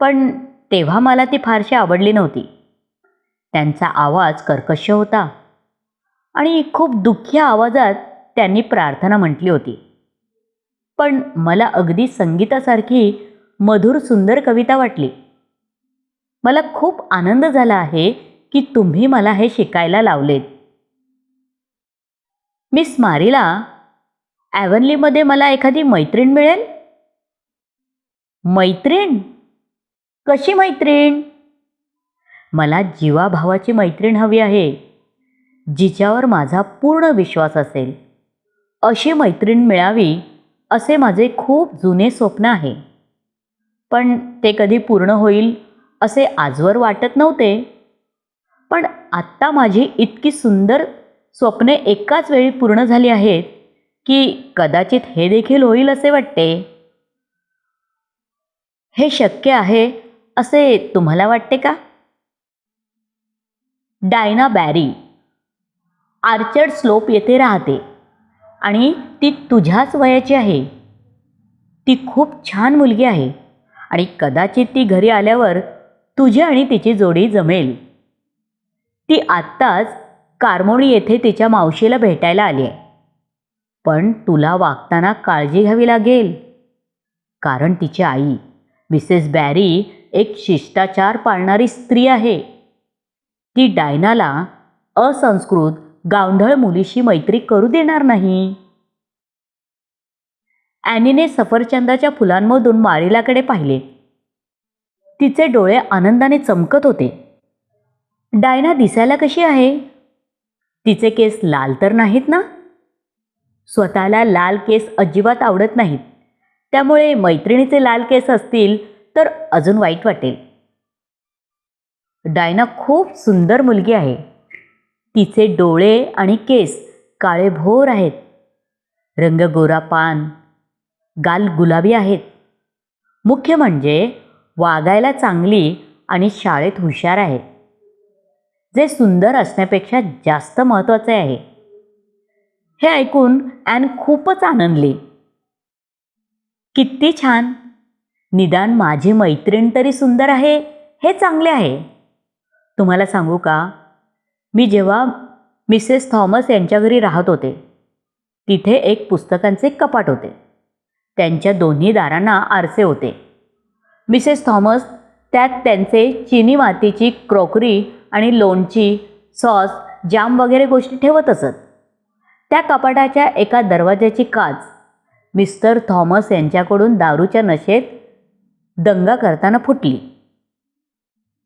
पण तेव्हा मला ती फारशी आवडली नव्हती. त्यांचा आवाज कर्कश होता आणि खूप दुःखी आवाजात त्यांनी प्रार्थना म्हटली होती. पण मला अगदी संगीतासारखी मधुर सुंदर कविता वाटली. मला खूप आनंद झाला आहे की तुम्ही मला हे शिकायला लावलेत. मिस मारिला, ॲव्हनलीमध्ये मला एखादी मैत्रीण मिळेल? मैत्रीण? कशी मैत्रीण? मला जीवाभावाची मैत्रीण हवी आहे, जिच्यावर माझा पूर्ण विश्वास असेल. अशी मैत्रीण मिळावी असे माझे खूप जुने स्वप्न आहे. पण ते कधी पूर्ण होईल असे आजवर वाटत नव्हते. पण आत्ता माझी इतकी सुंदर स्वप्ने एकाच वेळी पूर्ण झाली आहेत की कदाचित हे देखील होईल असे वाटते. हे शक्य आहे असे तुम्हाला वाटते का? डायना बॅरी आर्चर्ड स्लोप येथे राहते आणि ती तुझ्याच वयाची आहे. ती खूप छान मुलगी आहे आणि कदाचित ती घरी आल्यावर तुझी आणि तिची जोडी जमेल. ती आत्ताच कार्मोळी येथे तिच्या मावशीला भेटायला आली आहे. पण तुला वागताना काळजी घ्यावी लागेल, कारण तिची आई मिसेस बॅरी एक शिष्टाचार पाळणारी स्त्री आहे. ती डायनाला असंस्कृत गावंढळ मुलीशी मैत्री करू देणार नाही. ॲनीने सफरचंदाच्या फुलांमधून मारिलाकडे पाहिले. तिचे डोळे आनंदाने चमकत होते. डायना दिसायला कशी आहे? तिचे केस लाल तर नाहीत ना? स्वतःला लाल केस अजिबात आवडत नाहीत, त्यामुळे मैत्रिणीचे लाल केस असतील तर अजून वाईट वाटेल. डायना खूप सुंदर मुलगी आहे. तिचे डोळे आणि केस काळेभोर आहेत. रंग गोरा पान, गाल गुलाबी आहेत. मुख्य म्हणजे वागायला चांगली आणि शाळेत हुशार आहे, जे सुंदर असण्यापेक्षा जास्त महत्त्वाचे आहे. हे ऐकून ॲन खूपच आनंदली. किती छान! निदान माझी मैत्रीण तरी सुंदर आहे हे चांगले आहे. तुम्हाला सांगू का, मी जेव्हा मिसेस थॉमस यांच्या घरी राहत होते, तिथे एक पुस्तकांचे कपाट होते. त्यांच्या दोन्ही दारांना आरसे होते. मिसेस थॉमस त्यात त्यांचे चिनी मातीची क्रॉकरी आणि लोणची, सॉस, जाम वगैरे गोष्टी ठेवत असत. त्या कपाटाच्या एका दरवाजाची काच मिस्टर थॉमस यांच्याकडून दारूच्या नशेत दंगा करताना फुटली.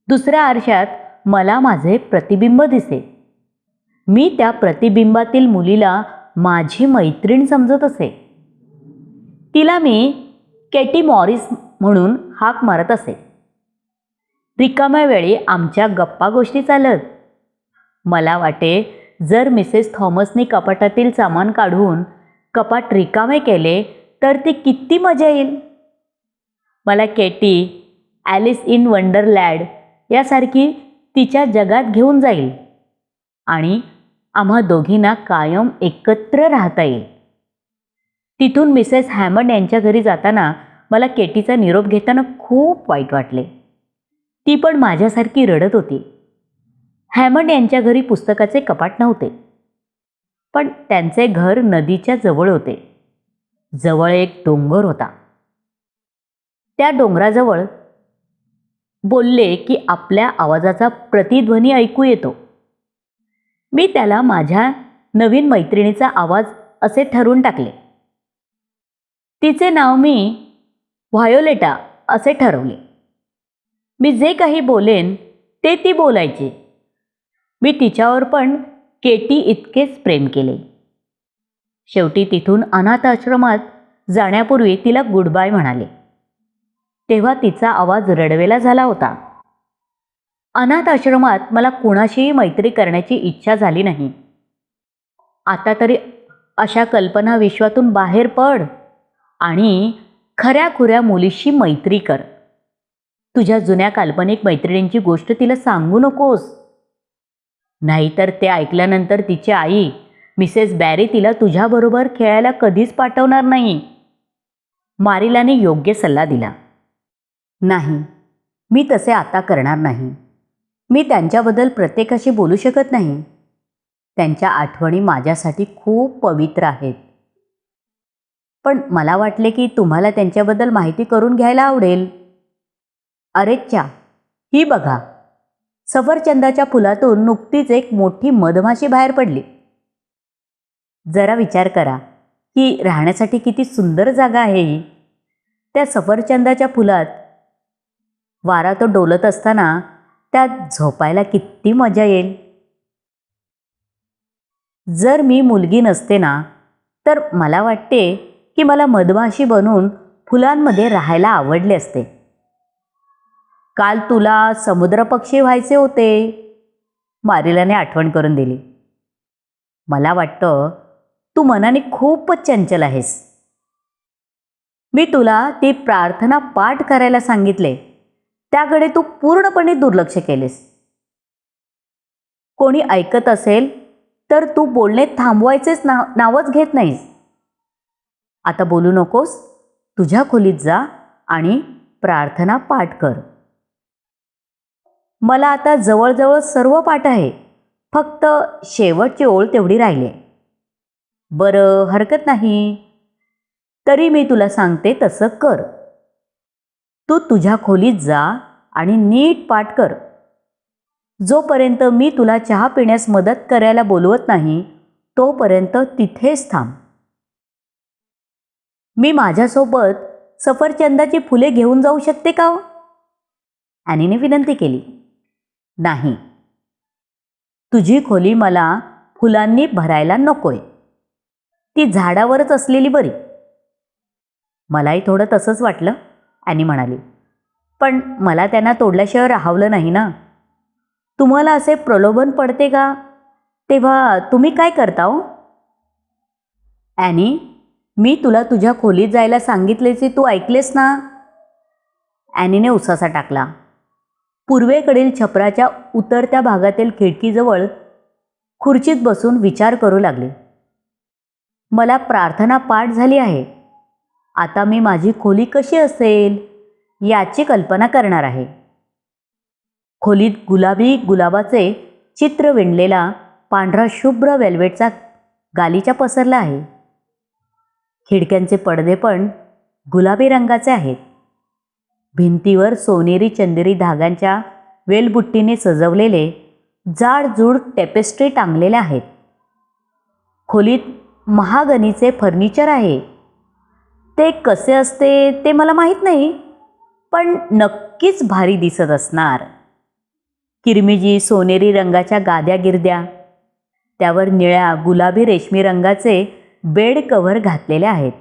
दुसऱ्या आरशात मला माझे प्रतिबिंब दिसे. मी त्या प्रतिबिंबातील मुलीला माझी मैत्रीण समजत असे. तिला मी केटी मॉरिस म्हणून हाक मारत असे. रिकाम्या वेळी आमच्या गप्पा गोष्टी चालत. मला वाटे, जर मिसेस थॉमसनी कपाटातील सामान काढून कपाट रिकामे केले तर ती किती मजा येईल. मला केटी ॲलिस इन वंडरलँड यासारखी तिच्या जगात घेऊन जाईल आणि आम्हा दोघींना कायम एकत्र राहता येईल. तिथून मिसेस हॅमंड यांच्या घरी जाताना मला केटीचा निरोप घेताना खूप वाईट वाटले. ती पण माझ्यासारखी रडत होती. हॅमंड यांच्या घरी पुस्तकाचे कपाट नव्हते, पण त्यांचे घर नदीच्या जवळ होते. जवळ एक डोंगर होता. त्या डोंगराजवळ बोलले की आपल्या आवाजाचा प्रतिध्वनी ऐकू येतो. मी त्याला माझ्या नवीन मैत्रिणीचा आवाज असे ठरवून टाकले. तिचे नाव मी व्हायोलेटा असे ठरवले. मी जे काही बोलेन ते ती बोलायची. मी तिच्यावर पण केटी इतकेच प्रेम केले. शेवटी तिथून अनाथ आश्रमात जाण्यापूर्वी तिला गुड बाय म्हणाले. तेव्हा तिचा आवाज रडवेला झाला होता. अनाथ आश्रमात मला कुणाशीही मैत्री करण्याची इच्छा झाली नाही. आता तरी अशा कल्पना विश्वातून बाहेर पड आणि खऱ्याखुऱ्या मुलीशी मैत्री कर. तुझ्या जुन्या काल्पनिक मैत्रिणींची गोष्ट तिला सांगू नकोस, नाहीतर ते ऐकल्यानंतर तिची आई मिसेस बॅरी तिला तुझ्याबरोबर खेळायला कधीच पाठवणार नाही. मारिलाने योग्य सल्ला दिला. नाही, मी तसे आता करणार नाही. मी त्यांच्याबद्दल प्रत्येकाशी बोलू शकत नाही. त्यांच्या आठवणी माझ्यासाठी खूप पवित्र आहेत. पण मला वाटले की तुम्हाला त्यांच्याबद्दल माहिती करून घ्यायला आवडेल. अरेच्छा, ही बघा, सफरचंदाच्या फुलातून नुकतीच एक मोठी मधमाशी बाहेर पडली. जरा विचार करा की राहण्यासाठी किती सुंदर जागा आहे ही. त्या सफरचंदाच्या फुलात वारा तो डोलत असताना त्यात झोपायला किती मजा येईल. जर मी मुलगी नसते ना, तर मला वाटते की मला मधमाशी बनून फुलांमध्ये राहायला आवडले असते. काल तुला समुद्रपक्षी व्हायचे होते, मारिलाने आठवण करून दिली. मला वाटतं तू मनाने खूपच चंचल आहेस. मी तुला ती प्रार्थना पाठ करायला सांगितले, त्याकडे तू पूर्णपणे दुर्लक्ष केलेस. कोणी ऐकत असेल तर तू बोलणे थांबवायचेच नावच घेत नाहीस. आता बोलू नकोस, तुझ्या खोलीत जा आणि प्रार्थना पाठ कर. मला आता जवळजवळ सर्व पाठ आहे, फक्त शेवटची ओळ तेवढी राहिली. बरं, हरकत नाही, तरी मी तुला सांगते तसं कर. तू तुझ्या खोलीत जा आणि नीट पाठ कर. जोपर्यंत मी तुला चहा पिण्यास मदत करायला बोलवत नाही, तोपर्यंत तिथेच थांब. मी माझ्यासोबत सफरचंदाची फुले घेऊन जाऊ शकते का? ॲनीने विनंती केली. नाही, तुझी खोली मला फुलांनी भरायला नकोय. ती झाडावरच असलेली बरी. मलाही थोडं तसंच वाटलं, ॲनी म्हणाली. पण मला त्यांना तोडल्याशिवाय राहावलं नाही ना. तुम्हाला असे प्रलोभन पडते का, तेव्हा तुम्ही काय करता हो? ॲनी, मी तुला तुझ्या खोलीत जायला सांगितलेचे तू ऐकलेस ना? ॲनीने उसासा टाकला. पूर्वेकडील छपराच्या उतरत्या भागातील खिडकीजवळ खुर्चीत बसून विचार करू लागले. मला प्रार्थना पाठ झाली आहे. आता मी माझी खोली कशी असेल याची कल्पना करणार आहे. खोलीत गुलाबी गुलाबाचे चित्र विणलेला पांढरा शुभ्र वेल्वेटचा गालिचा पसरला आहे. खिडक्यांचे पडदे पण गुलाबी रंगाचे आहेत. भिंतीवर सोनेरी चंदेरी धाग्यांच्या वेलबुट्टीने सजवलेले जाडजूड टेपेस्ट्री टांगलेले आहेत. खोलीत महागनीचे फर्निचर आहे. ते कसे असते ते मला माहीत नाही, पण नक्कीच भारी दिसत असणार. किरमिजी सोनेरी रंगाच्या गाद्या गिरद्या, त्यावर निळ्या गुलाबी रेशमी रंगाचे बेड कव्हर घातलेले आहेत.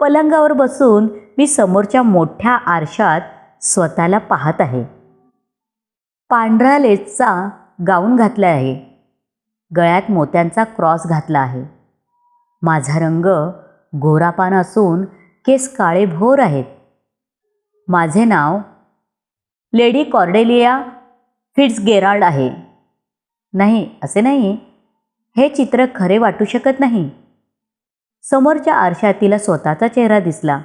पलंगावर बसून मी समोरच्या मोठ्या आरशात स्वतःला पाहत आहे. पांढरा लेसचा गाऊन घातला आहे. गळ्यात मोत्यांचा क्रॉस घातला आहे. माझा रंग गोरापान असून केस काळेभोर आहेत. माझे नाव लेडी कॉर्डेलिया फिट्झगेराल्ड आहे. नाही, असे नाही, हे चित्र खरे वाटू शकत नाही. समोरच्या आरशात तिला स्वतःचा चेहरा दिसला.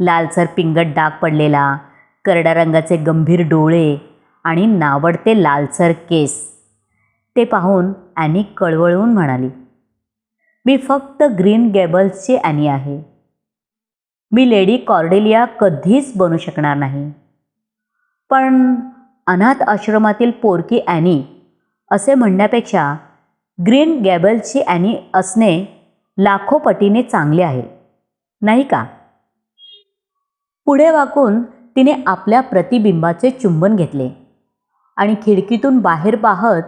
लालसर पिंगट डाग पडलेला, करड्या रंगाचे गंभीर डोळे आणि नावडते लालसर केस. ते पाहून ॲनी कळवळून म्हणाली, मी फक्त ग्रीन गॅबल्सची ॲनी आहे. मी लेडी कॉर्डेलिया कधीच बनू शकणार नाही. पण अनाथ आश्रमातील पोरकी ॲनी असे म्हणण्यापेक्षा ग्रीन गॅबल्सची ॲनी असणे लाखो पटीने चांगले आहे, नाही का? पुढे वाकून तिने आपल्या प्रतिबिंबाचे चुंबन घेतले आणि खिडकीतून बाहेर पाहत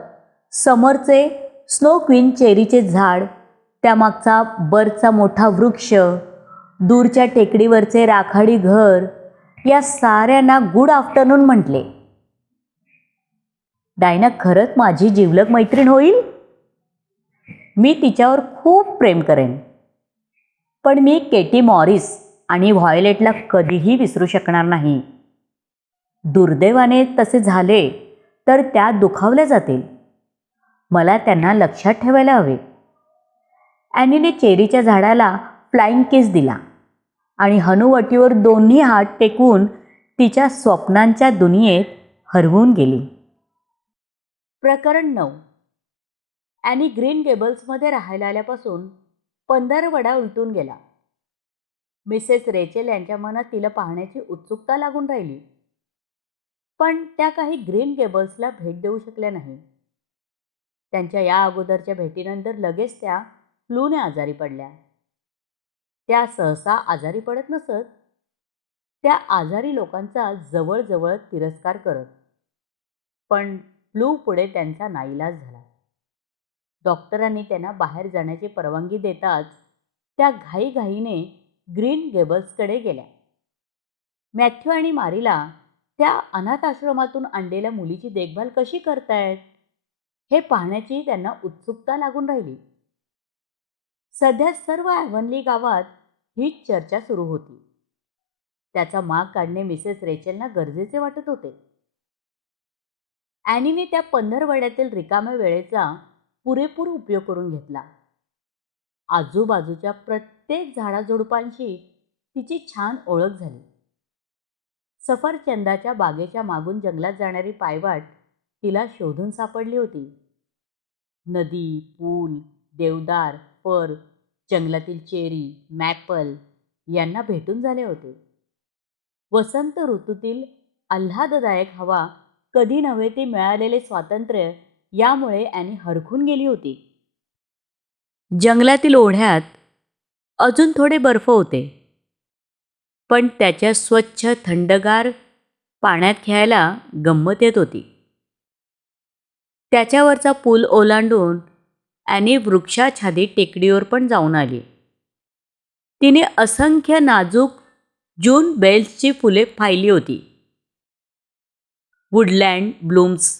समोरचे स्नो क्वीन चेरीचे झाड, त्यामागचा बर्चचा मोठा वृक्ष, दूरच्या टेकडीवरचे राखाडी घर, या साऱ्यांना गुड आफ्टरनून म्हटले. डायना खरंच माझी जिवलग मैत्रीण होईल. मी तिच्यावर खूप प्रेम करेन. पण मी केटी मॉरिस आणि व्हायोलेटला कधीही विसरू शकणार नाही. दुर्दैवाने तसे झाले तर त्या दुखावल्या जातील. मला त्यांना लक्षात ठेवायला हवे. ॲनीने चेरीच्या झाडाला फ्लाइंग किस दिला आणि हनुवटीवर दोन्ही हात टेकवून तिच्या स्वप्नांच्या दुनियेत हरवून गेली. प्रकरण 9. ॲनी ग्रीन गेबल्समध्ये राहायला आल्यापासून 15 वडा उलटून गेला. मिसेस रेचेल यांच्या मनात तिला पाहण्याची उत्सुकता लागून राहिली. पण त्या काही ग्रीन गेबल्सला भेट देऊ शकल्या नाही. त्यांच्या या अगोदरच्या भेटीनंतर लगेच त्या फ्लूने आजारी पडल्या. त्या सहसा आजारी पडत नसत. त्या आजारी लोकांचा जवळजवळ तिरस्कार करत. पण फ्लू पुढे त्यांचा नाईलाज झाला. डॉक्टरांनी त्यांना बाहेर जाण्याची परवानगी देताच त्या घाईघाईने ग्रीन गेबल्सकडे गेल्या. मॅथ्यू आणि मारीला त्या अनाथ आश्रमातून आणलेल्या मुलीची देखभाल कशी करतायत हे पाहण्याची त्यांना उत्सुकता लागून राहिली. सध्या सर्व ॲव्हनली गावात हीच चर्चा सुरू होती. त्याचा माग काढणे मिसेस रेचेलना गरजेचे वाटत होते. ॲनीने त्या पंधरवड्यातील रिकाम्या वेळेचा पुरेपूर उपयोग करून घेतला. आजूबाजूच्या प्रत्येक झाडाझुडपांशी तिची छान ओळख झाली. सफरचंदाच्या बागेच्या मागून जंगलात जाणारी पायवाट तिला शोधून सापडली होती. नदी, पूल, देवदार, फर, जंगलातील चेरी, मॅपल यांना भेटून झाले होते. वसंत ऋतूतील आल्हाददायक हवा, कधी नव्हे ते मिळालेले स्वातंत्र्य यामुळे ॲनी हरखून गेली होती. जंगलातील ओढ्यात अजून थोडे बर्फ होते, पण त्याच्या स्वच्छ थंडगार पाण्यात खेळायला गंमत येत होती. त्याच्यावरचा पूल ओलांडून ॲनी वृक्षाच्छादित टेकडीवर पण जाऊन आली. तिने असंख्य नाजूक जून बेल्सची फुले पाहिली होती. वुडलँड ब्लूम्स,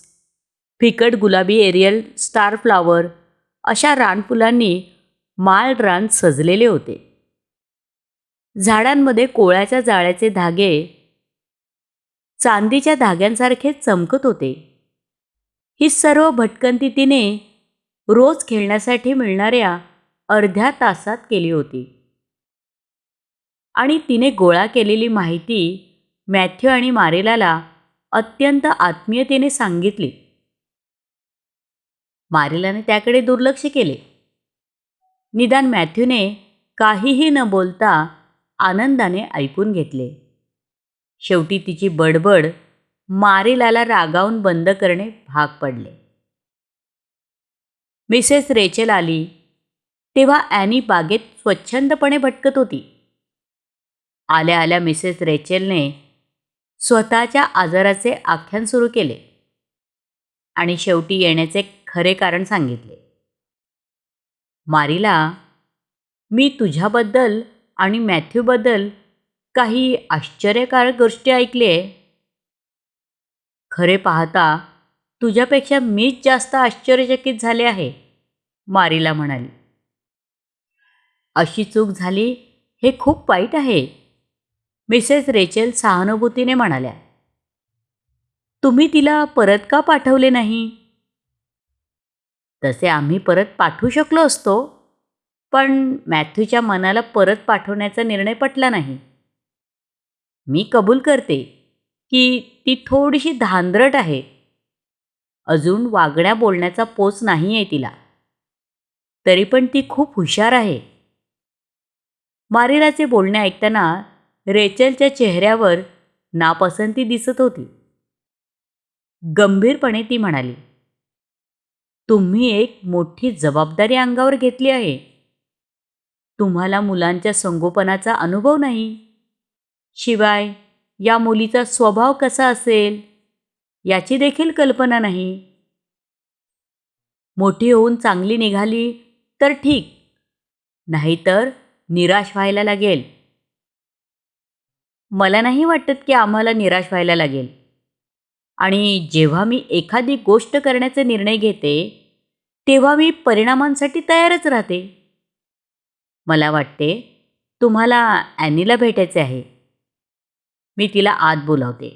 फिकट गुलाबी एरियल स्टार फ्लॉवर अशा रानफुलांनी माळ रान सजलेले होते. झाडांमध्ये कोळ्याच्या जाळ्याचे धागे चांदीच्या धाग्यांसारखे चमकत होते. ही सर्व भटकंती तिने रोज खेळण्यासाठी मिळणाऱ्या अर्ध्या तासात केली होती. आणि तिने गोळा केलेली माहिती मॅथ्यू आणि मारिलाला अत्यंत आत्मीयतेने सांगितली. मारिलाने त्याकडे दुर्लक्ष केले. निदान मॅथ्यूने काहीही न बोलता आनंदाने ऐकून घेतले. शेवटी तिची बडबड मारिलाला रागावून बंद करणे भाग पडले. मिसेस रेचेल आली तेव्हा ॲनी बागेत स्वच्छंदपणे भटकत होती. आल्या आल्या मिसेस रेचेलने स्वतःच्या आजाराचे आख्यान सुरू केले आणि शेवटी येण्याचे खरे कारण सांगितले. मारिला, मी तुझ्याबद्दल आणि मॅथ्यूबद्दल काही आश्चर्यकारक गोष्टी ऐकले. खरे पाहता तुझ्यापेक्षा मीच जास्त आश्चर्यचकित झाले आहे, मारिला म्हणाली. अशी चूक झाली हे खूप वाईट आहे, मिसेस रेचेल सहानुभूतीने म्हणाल्या. तुम्ही तिला परत का पाठवले नाही? तसे आम्ही परत पाठवू शकलो असतो, पण मॅथ्यूच्या मनाला परत पाठवण्याचा निर्णय पटला नाही. मी कबूल करते की ती थोडीशी धांदरट आहे. अजून वागण्या बोलण्याचा पोच नाही आहे तिला. तरी पण ती खूप हुशार आहे. मारिलाचे बोलणे ऐकताना रेचेलच्या चेहऱ्यावर नापसंती दिसत होती. गंभीरपणे ती म्हणाली, तुम्ही एक मोठी जबाबदारी अंगावर घेतली आहे. तुम्हाला मुलांच्या संगोपनाचा अनुभव नाही. शिवाय या मुलीचा स्वभाव कसा असेल याची देखील कल्पना नाही. मोठी होऊन चांगली निघाली तर ठीक, नाहीतर निराश व्हायला लागेल. मला नाही वाटत की आम्हाला निराश व्हायला लागेल. आणि जेव्हा मी एखादी गोष्ट करण्याचा निर्णय घेते तेव्हा मी परिणामांसाठी तयारच राहते. मला वाटते तुम्हाला ॲनीला भेटायचे आहे. मी तिला आत बोलावते.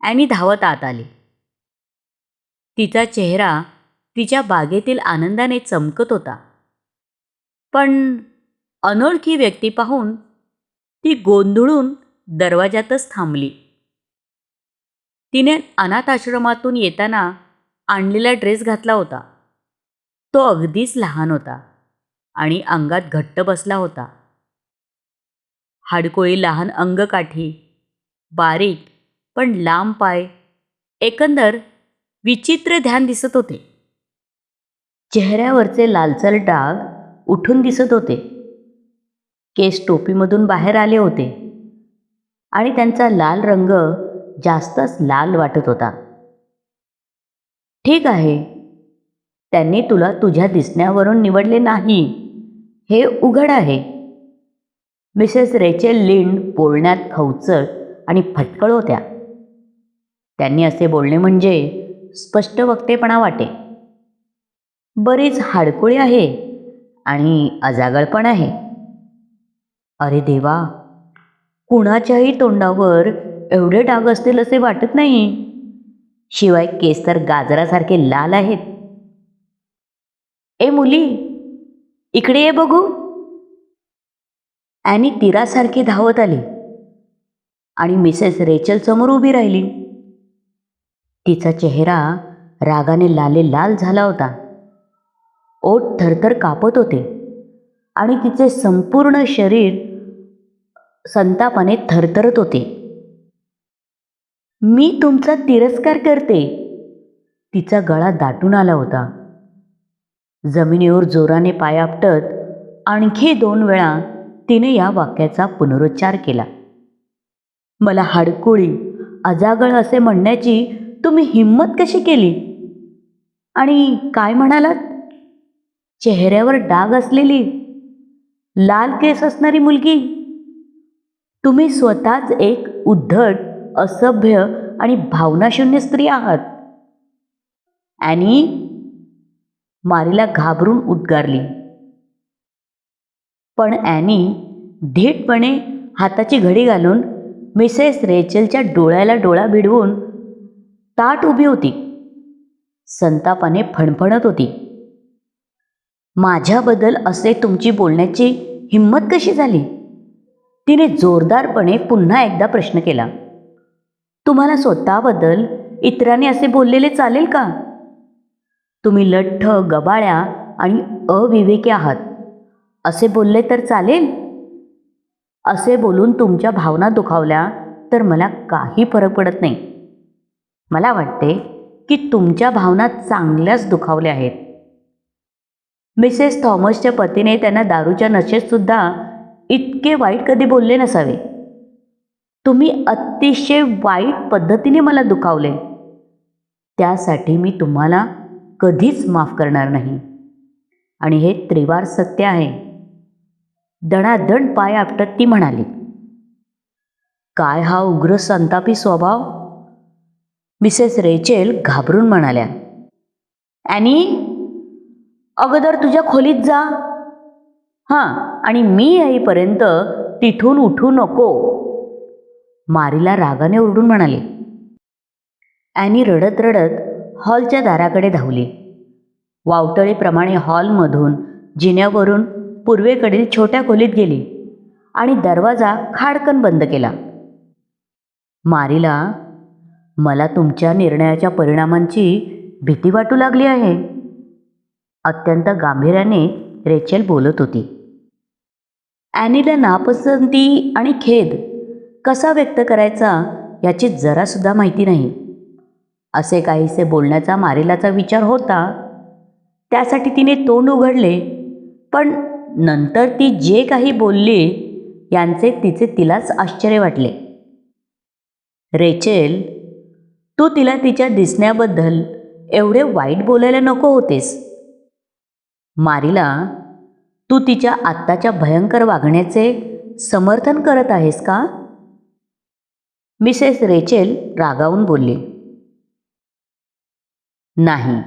ॲनी धावत आत आली. तिचा चेहरा तिच्या बागेतील आनंदाने चमकत होता. पण अनोळखी व्यक्ती पाहून ती गोंधळून दरवाजातच थांबली. तिने अनाथ आश्रमातून येताना आणलेला ड्रेस घातला होता. तो अगदीच लहान होता आणि अंगात घट्ट बसला होता. हाडकोळी लहान अंगकाठी, बारीक पण लांब पाय, एकंदर विचित्र ध्यान दिसत होते. चेहऱ्यावरचे लालसर डाग उठून दिसत होते केस टोपीमधून बाहेर आले होते आणि त्यांचा लाल रंग जास्तच लाल वाटत होता. ठीक आहे, त्यांनी तुला तुझ्या दिसण्यावरून निवडले नाही हे उघड आहे. मिसेस रेचेल लिंड बोलण्यात खवचट आणि फटकळ होत्या. त्यांनी असे बोलणे म्हणजे स्पष्ट वक्तेपणा वाटे. बरीच हाडकुळी आहे आणि अजागळ पण आहे. अरे देवा, कुणाच्याही तोंडावर एवढे डाग असतील असे वाटत नाही. शिवाय केस तर गाजरासारखे लाल आहेत. ए मुली, इकडे ये बघू. ॲनी तीरासारखी धावत आली आणि मिसेस रेचल समोर उभी राहिली. तिचा चेहरा रागाने लाल झाला होता. ओठ थरथर कापत होते आणि तिचे संपूर्ण शरीर संतापाने थरथरत होते. मी तुमचा तिरस्कार करते. तिचा गळा दाटून आला होता. जमिनीवर जोराने पाय आपटत आणखी 2 वेळा तिने या वाक्याचा पुनरुच्चार केला. मला हाडकुळी, अजागळ असे म्हणण्याची तुम्ही हिंमत कशी केली? आणि काय म्हणालात? चेहऱ्यावर डाग असलेली, लाल केस असणारी मुलगी. तुम्ही स्वतःच एक उद्धट, असभ्य आणि भावनाशून्य स्त्री आहात. ॲनी मारीला घाबरून उद्गारली. पण ॲनी धीटपणे हाताची घडी घालून मिसेस रेचलच्या डोळ्याला डोळा भिडवून ताठ उभी होती. संतापाने फणफणत होती. माझ्याबद्दल असे तुमची बोलण्याची हिंमत कशी झाली? तिने जोरदारपणे पुन्हा एकदा प्रश्न केला. तुम्हाला स्वतःबद्दल इतरांनी असे बोललेले चालेल का? तुम्ही लठ्ठ, गबाळ्या आणि अविवेकी आहात असे बोलले तर चालेल? असे बोलून तुमच्या भावना दुखावल्या तर मला काही फरक पडत नाही. मला वाटते की तुमच्या भावना चांगल्याच दुखावल्या आहेत. मिसेस थॉमसच्या पतीने त्यांना दारूच्या नशेतसुद्धा इतके वाईट कधी बोलले नसावे. तुम्ही अतिशय वाईट पद्धतीने मला दुखावले. त्यासाठी मी तुम्हाला कधीच माफ करणार नाही. आणि हे त्रिवार सत्य आहे. दणादण पाय आपटत ती म्हणाली. काय हा उग्र संतापी स्वभाव? मिसेस रेचेल घाबरून म्हणाल्या. ॲनी, अगोदर तुझ्या खोलीत जा. हां, आणि मी येईपर्यंत तिथून उठू नको. मारीला रागाने ओरडून म्हणाले. ॲनी रडत रडत हॉलच्या दाराकडे धावली. वावटळीप्रमाणे हॉलमधून जिन्यावरून पूर्वेकडील छोट्या खोलीत गेली आणि दरवाजा खाडकन बंद केला. मारीला, मला तुमच्या निर्णयाच्या परिणामांची भीती वाटू लागली आहे. अत्यंत गांभीर्याने रेचेल बोलत होती. ॲनीला नापसंती आणि खेद कसा व्यक्त करायचा याची जरासुद्धा माहिती नाही. असे काहीसे बोलण्याचा मारीलाचा विचार होता. त्यासाठी तिने तोंड उघडले, पण नंतर ती जे काही बोलली यांचे तिलाच आश्चर्य वाटले. रेचेल, तू तिला तिच्या दिसण्याबद्दल एवढे वाईट बोलायला नको होतेस. मारीला, तू तिच्या आत्ताच्या भयंकर वागण्याचे समर्थन करत आहेस का? मिसेस रेचेल रागावून बोलली. नाही,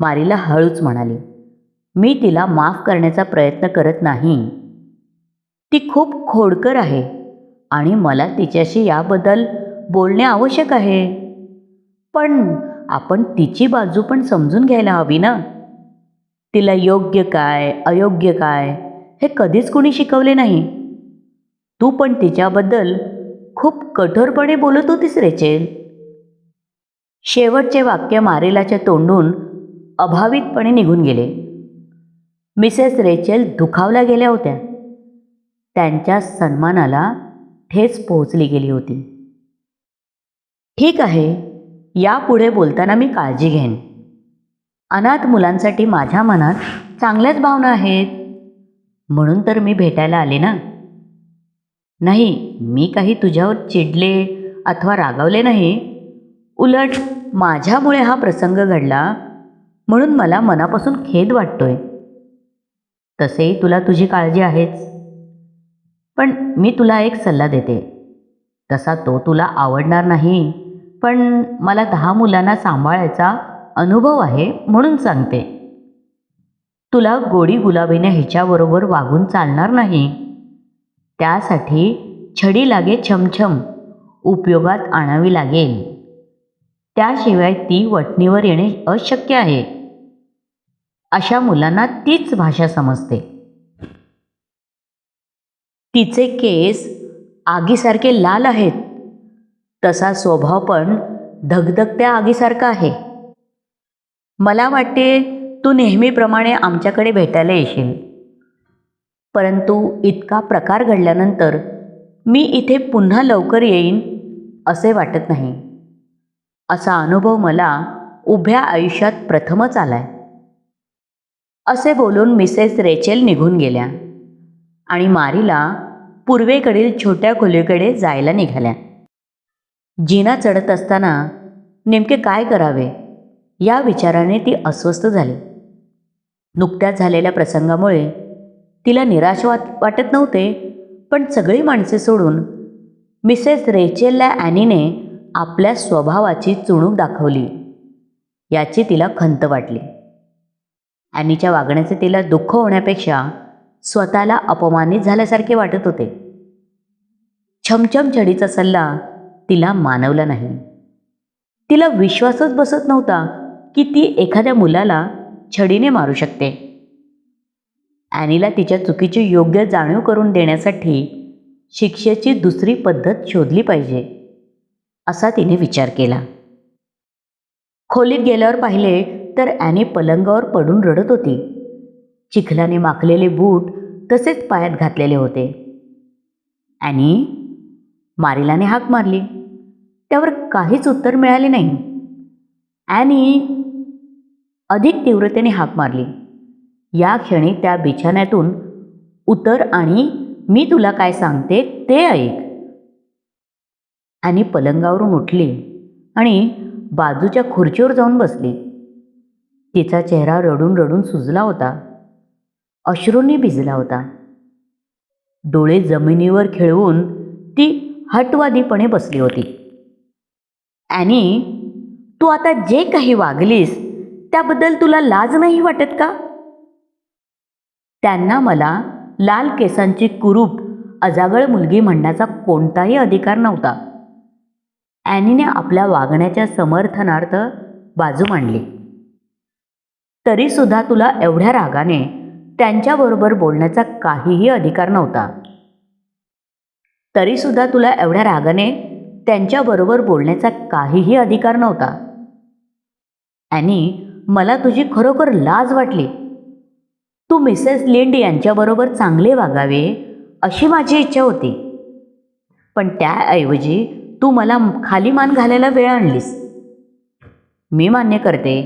मारीला हळूच म्हणाली. मी तिला माफ करण्याचा प्रयत्न करत नाही. ती खूप खोडकर आहे आणि मला तिच्याशी याबद्दल बोलणे आवश्यक आहे. पण आपण तिची बाजू पण समजून घ्यायला हवी ना. तिला योग्य काय, अयोग्य काय हे कधीच कुणी शिकवले नाही. तू पण तिच्याबद्दल खूप कठोरपणे बोलत होतीस रेचेल. शेवटचे वाक्य मारीलाच्या तोंडून अभावितपणे निघून गेले. मिसेस रेचेल दुखावल्या गेल्या होत्या. त्यांच्या सन्मानाला ठेच पोहोचली गेली होती. ठीक आहे, यापुढे बोलताना मी काळजी घेईन. अनाथ मुलांसाठी माझ्या मनात चांगल्याच भावना आहेत. म्हणून तर मी भेटायला आले ना. नाही, मी काही तुझ्यावर चिडले अथवा रागावले नाही. उलट माझ्यामुळे हा प्रसंग घडला म्हणून मला मनापासून खेद वाटतोय. तसेही तुला तुझी काळजी आहेच. पण मी तुला एक सल्ला देते. तसा तो तुला आवडणार नाही, पण मला 10 मुलांना सांभाळायचा अनुभव आहे म्हणून सांगते. तुला गोडी गुलाबीने हिच्याबरोबर वागून चालणार नाही. त्यासाठी छडी लागे छमछम उपयोगात आणावी लागेल. त्याशिवाय ती वटणीवर येणे अशक्य आहे. अशा मुलांना तीच भाषा समजते. तिचे केस आगीसारखे लाल आहेत, तसा स्वभाव पण धगधगत्या आगीसारखा आहे. मला वाटते तू नेहमीप्रमाणे आमच्याकडे भेटायला येशील, परंतु इतका प्रकार घडल्यानंतर मी इथे पुन्हा लवकर येईन असे वाटत नाही. असा अनुभव मला उभ्या आयुष्यात प्रथमच आलाय. असे बोलून मिसेस रेचेल निघून गेल्या आणि मारीला पूर्वेकडील छोट्या खोलीकडे जायला निघाल्या. जिना चढत असताना नेमके काय करावे या विचाराने ती अस्वस्थ झाली. नुकत्याच झालेल्या प्रसंगामुळे तिला निराश वाटत नव्हते, पण सगळी माणसे सोडून मिसेस रेचेलला ॲनीने आपल्या स्वभावाची चुणूक दाखवली याची तिला खंत वाटली. ॲनीच्या वागण्याचे तिला दुःख होण्यापेक्षा स्वतःला अपमानित झाल्यासारखे वाटत होते. छमछम छडीचा सल्ला तिला मानवला नाही. तिला विश्वासच बसत नव्हता की ती एखाद्या मुलाला छडीने मारू शकते. ॲनीला तिच्या चुकीची योग्य जाणीव करून देण्यासाठी शिक्षेची दुसरी पद्धत शोधली पाहिजे असा तिने विचार केला. खोलीत गेल्यावर पाहिले तर ॲनी पलंगावर पडून रडत होती. चिखलाने माखलेले बूट तसेच पायात घातलेले होते. ॲनी, मारिलाने हाक मारली. त्यावर काहीच उत्तर मिळाले नाही. ॲनी अधिक तीव्रतेने हाक मारली. या क्षणी त्या बिछाण्यातून उतर आणि मी तुला काय सांगते ते ऐक. ॲनी पलंगावरून उठली आणि बाजूच्या खुर्चीवर जाऊन बसली. तिचा चेहरा रडून रडून सुजला होता. अश्रूंनी भिजला होता. डोळे जमिनीवर खिळवून ती हटवादीपणे बसली होती. ॲनी, तू आता जे काही वागलीस त्याबद्दल तुला लाज नाही वाटत का? त्यांना मला लाल केसांची कुरूप अजागळ मुलगी म्हणण्याचा कोणताही अधिकार नव्हता. ॲनीने आपल्या वागण्याच्या समर्थनार्थ बाजू मांडली. तरीसुद्धा तुला एवढ्या रागाने त्यांच्याबरोबर बोलण्याचा काहीही अधिकार नव्हता. तरीसुद्धा तुला एवढ्या रागाने त्यांच्याबरोबर बोलण्याचा काहीही अधिकार नव्हता. ॲनी, मला तुझी खरोखर लाज वाटली. तू मिसेस लिंड यांच्याबरोबर चांगले वागावे अशी माझी इच्छा होती, पण त्याऐवजी तू मला खाली मान घालायला वेळ आणलीस. मी मान्य करते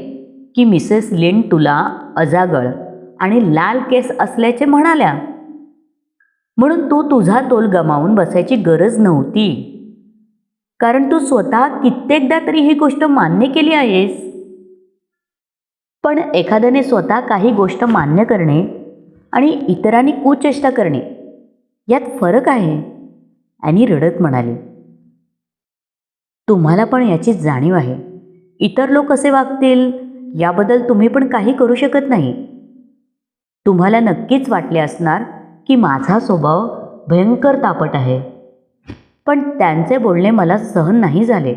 की मिसेस लिंड तुला अजागळ आणि लाल केस असल्याचे म्हणाल्या, म्हणून तू तुझा तोल गमावून बसायची गरज नव्हती, कारण तू स्वतः कित्येकदा तरी ही गोष्ट मान्य केली आहेस. पण एखाद्याने स्वतः काही गोष्ट मान्य करणे आणि इतरांनी कुचेष्टा करणे यात फरक आहे. ॲनी रडत म्हणाली. तुम्हाला पण याची जाणीव आहे. इतर लोक कसे वागतील याबद्दल तुम्ही पण काही करू शकत नाही. तुम्हाला नक्कीच वाटले असणार की माझा स्वभाव भयंकर तापट आहे, पण त्यांचे बोलणे मला सहन नाही झाले.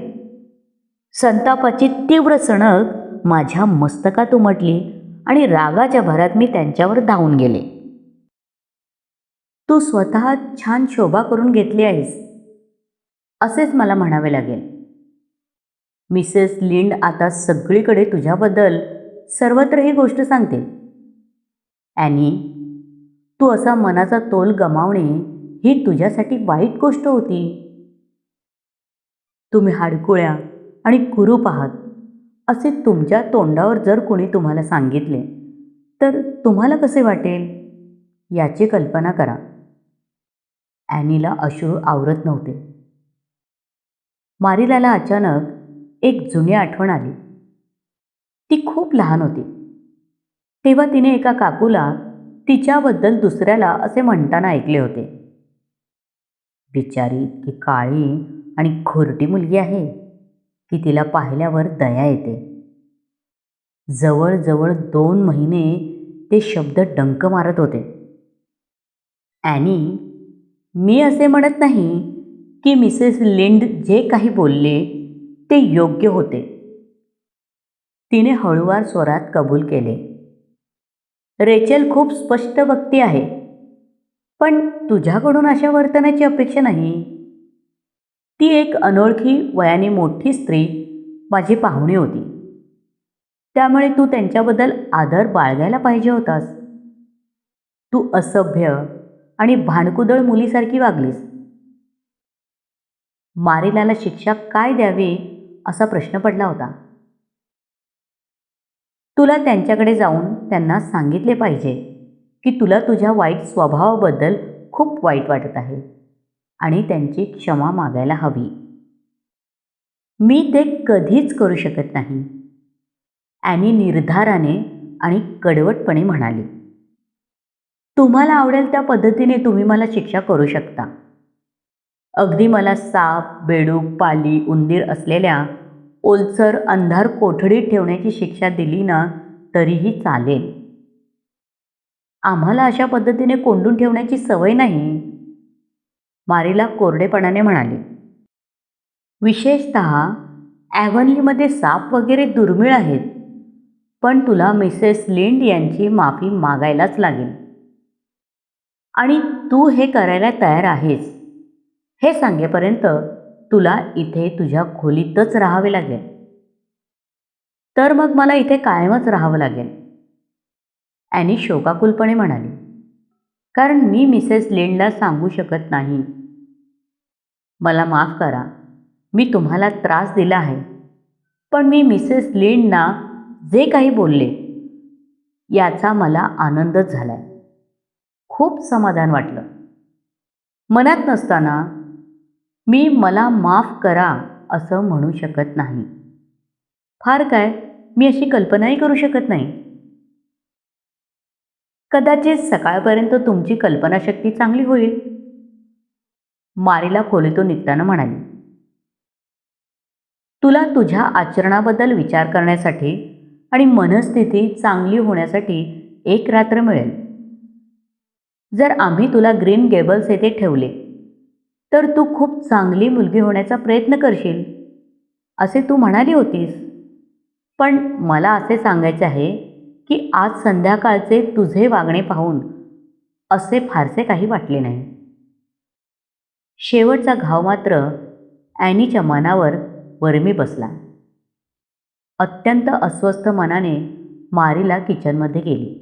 संतापाची तीव्र सणक माझ्या मस्तकात उमटली आणि रागाच्या भरात मी त्यांच्यावर धावून गेले. तू स्वतः छान शोभा करून घेतली आहेस असेच मला म्हणावे लागेल. मिसेस लिंड आता सगळीकडे तुझ्याबद्दल सर्वत्र ही गोष्ट सांगतील. ॲनी, तू असा मनाचा तोल गमावणे ही तुझ्यासाठी वाईट गोष्ट होती. तुम्ही हाडकुळ्या आणि कुरूप आहात असे तुमच्या तोंडावर जर कोणी तुम्हाला सांगितले तर तुम्हाला कसे वाटेल? याची कल्पना करा. ॲनीला अश्रू आवरत नव्हते. मारिलाला अचानक एक जुनी आठवण आली. ती खूप लहान होती तेव्हा तिने एका काकूला तिच्याबद्दल दुसऱ्याला असे म्हणताना ऐकले होते, बिचारी इतकी काळी आणि खोरटी मुलगी आहे की तिला पाहिल्यावर दया येते. जवळजवळ 2 महिने ते शब्द डंक मारत होते. ॲनी, मी असे म्हणत नाही की मिसेस लिंड जे काही बोलले ते योग्य होते, तिने हळुवार स्वरात कबूल केले. रेचल खूप स्पष्ट वक्ती आहे, पण तुझ्याकडून अशा वर्तनाची अपेक्षा नाही. ती एक अनोळखी वयाने मोठी स्त्री माझी पाहुणी होती, त्यामुळे तू त्यांच्याबद्दल आदर बाळगायला पाहिजे होतास. तू असभ्य आणि भांडकुदळ मुलीसारखी वागलीस. मारिलाला शिक्षा काय द्यावी असा प्रश्न पडला होता. तुला त्यांच्याकडे जाऊन त्यांना सांगितले पाहिजे की तुला तुझ्या वाईट स्वभावाबद्दल खूप वाईट वाटत आहे आणि त्यांची क्षमा मागायला हवी. मी ते कधीच करू शकत नाही, ॲनी निर्धाराने आणि कडवटपणे म्हणाली. तुम्हाला आवडेल त्या पद्धतीने तुम्ही मला शिक्षा करू शकता. अगदी मला साप, बेडूक, पाली, उंदीर असलेल्या ओलसर अंधार कोठडीत ठेवण्याची शिक्षा दिली ना तरीही चालेल. आम्हाला अशा पद्धतीने कोंडून ठेवण्याची सवय नाही, मारिला कोरडेपणाने म्हणाली. विशेषतः ॲव्हनलीमध्ये साप वगैरे दुर्मिळ आहेत, पण तुला मिसेस लिंड यांची माफी मागायलाच लागेल. आणि तू हे करायला तयार आहेस हे सांगेपर्यंत तुला इथे तुझ्या खोलीतच राहावे लागेल. तर मग मला इथे कायमच राहावं लागेल, ॲनी शोकाकुलपणे म्हणाली. कारण मी मिसेस लिंडला सांगू शकत नाही. मला माफ करा, मी तुम्हाला त्रास दिला आहे, पण मी मिसेस लिंडना जे काही बोलले याचा मला आनंदच झाला. खूप समाधान वाटलं. मनात नसताना मी मला माफ करा असं म्हणू शकत नाही. फार काय, मी अशी कल्पनाही करू शकत नाही. कदाचित सकाळपर्यंत तुमची कल्पनाशक्ती चांगली होईल, मारिला खोलीतून निघताना म्हणाली. तुला तुझ्या आचरणाबद्दल विचार करण्यासाठी आणि मनस्थिती चांगली होण्यासाठी एक रात्र मिळेल. जर आम्ही तुला ग्रीन गेबल्स येथे ठेवले तर तू खूप चांगली मुलगी होण्याचा प्रयत्न करशील असे तू म्हणाली होतीस. पण मला असे सांगायचे आहे की आज संध्याकाळचे तुझे वागणे पाहून असे फारसे काही वाटले नाही. शेवटचा घाव मात्र ॲनीच्या मनावर वर्मी बसला. अत्यंत अस्वस्थ मनाने मारिला किचनमध्ये गेली.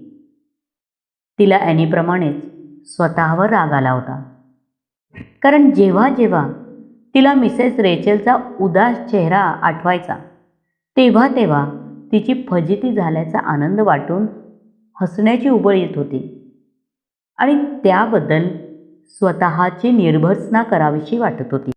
तिला ॲनीप्रमाणेच स्वतःवर राग आला होता. कारण जेव्हा जेव्हा तिला मिसेस रेचलचा उदास चेहरा आठवायचा तेव्हा तेव्हा तिची फजिती झाल्याचा आनंद वाटून हसण्याची उबळ येत होती आणि त्याबद्दल स्वतःची निर्भर्त्सना करावीशी वाटत होती.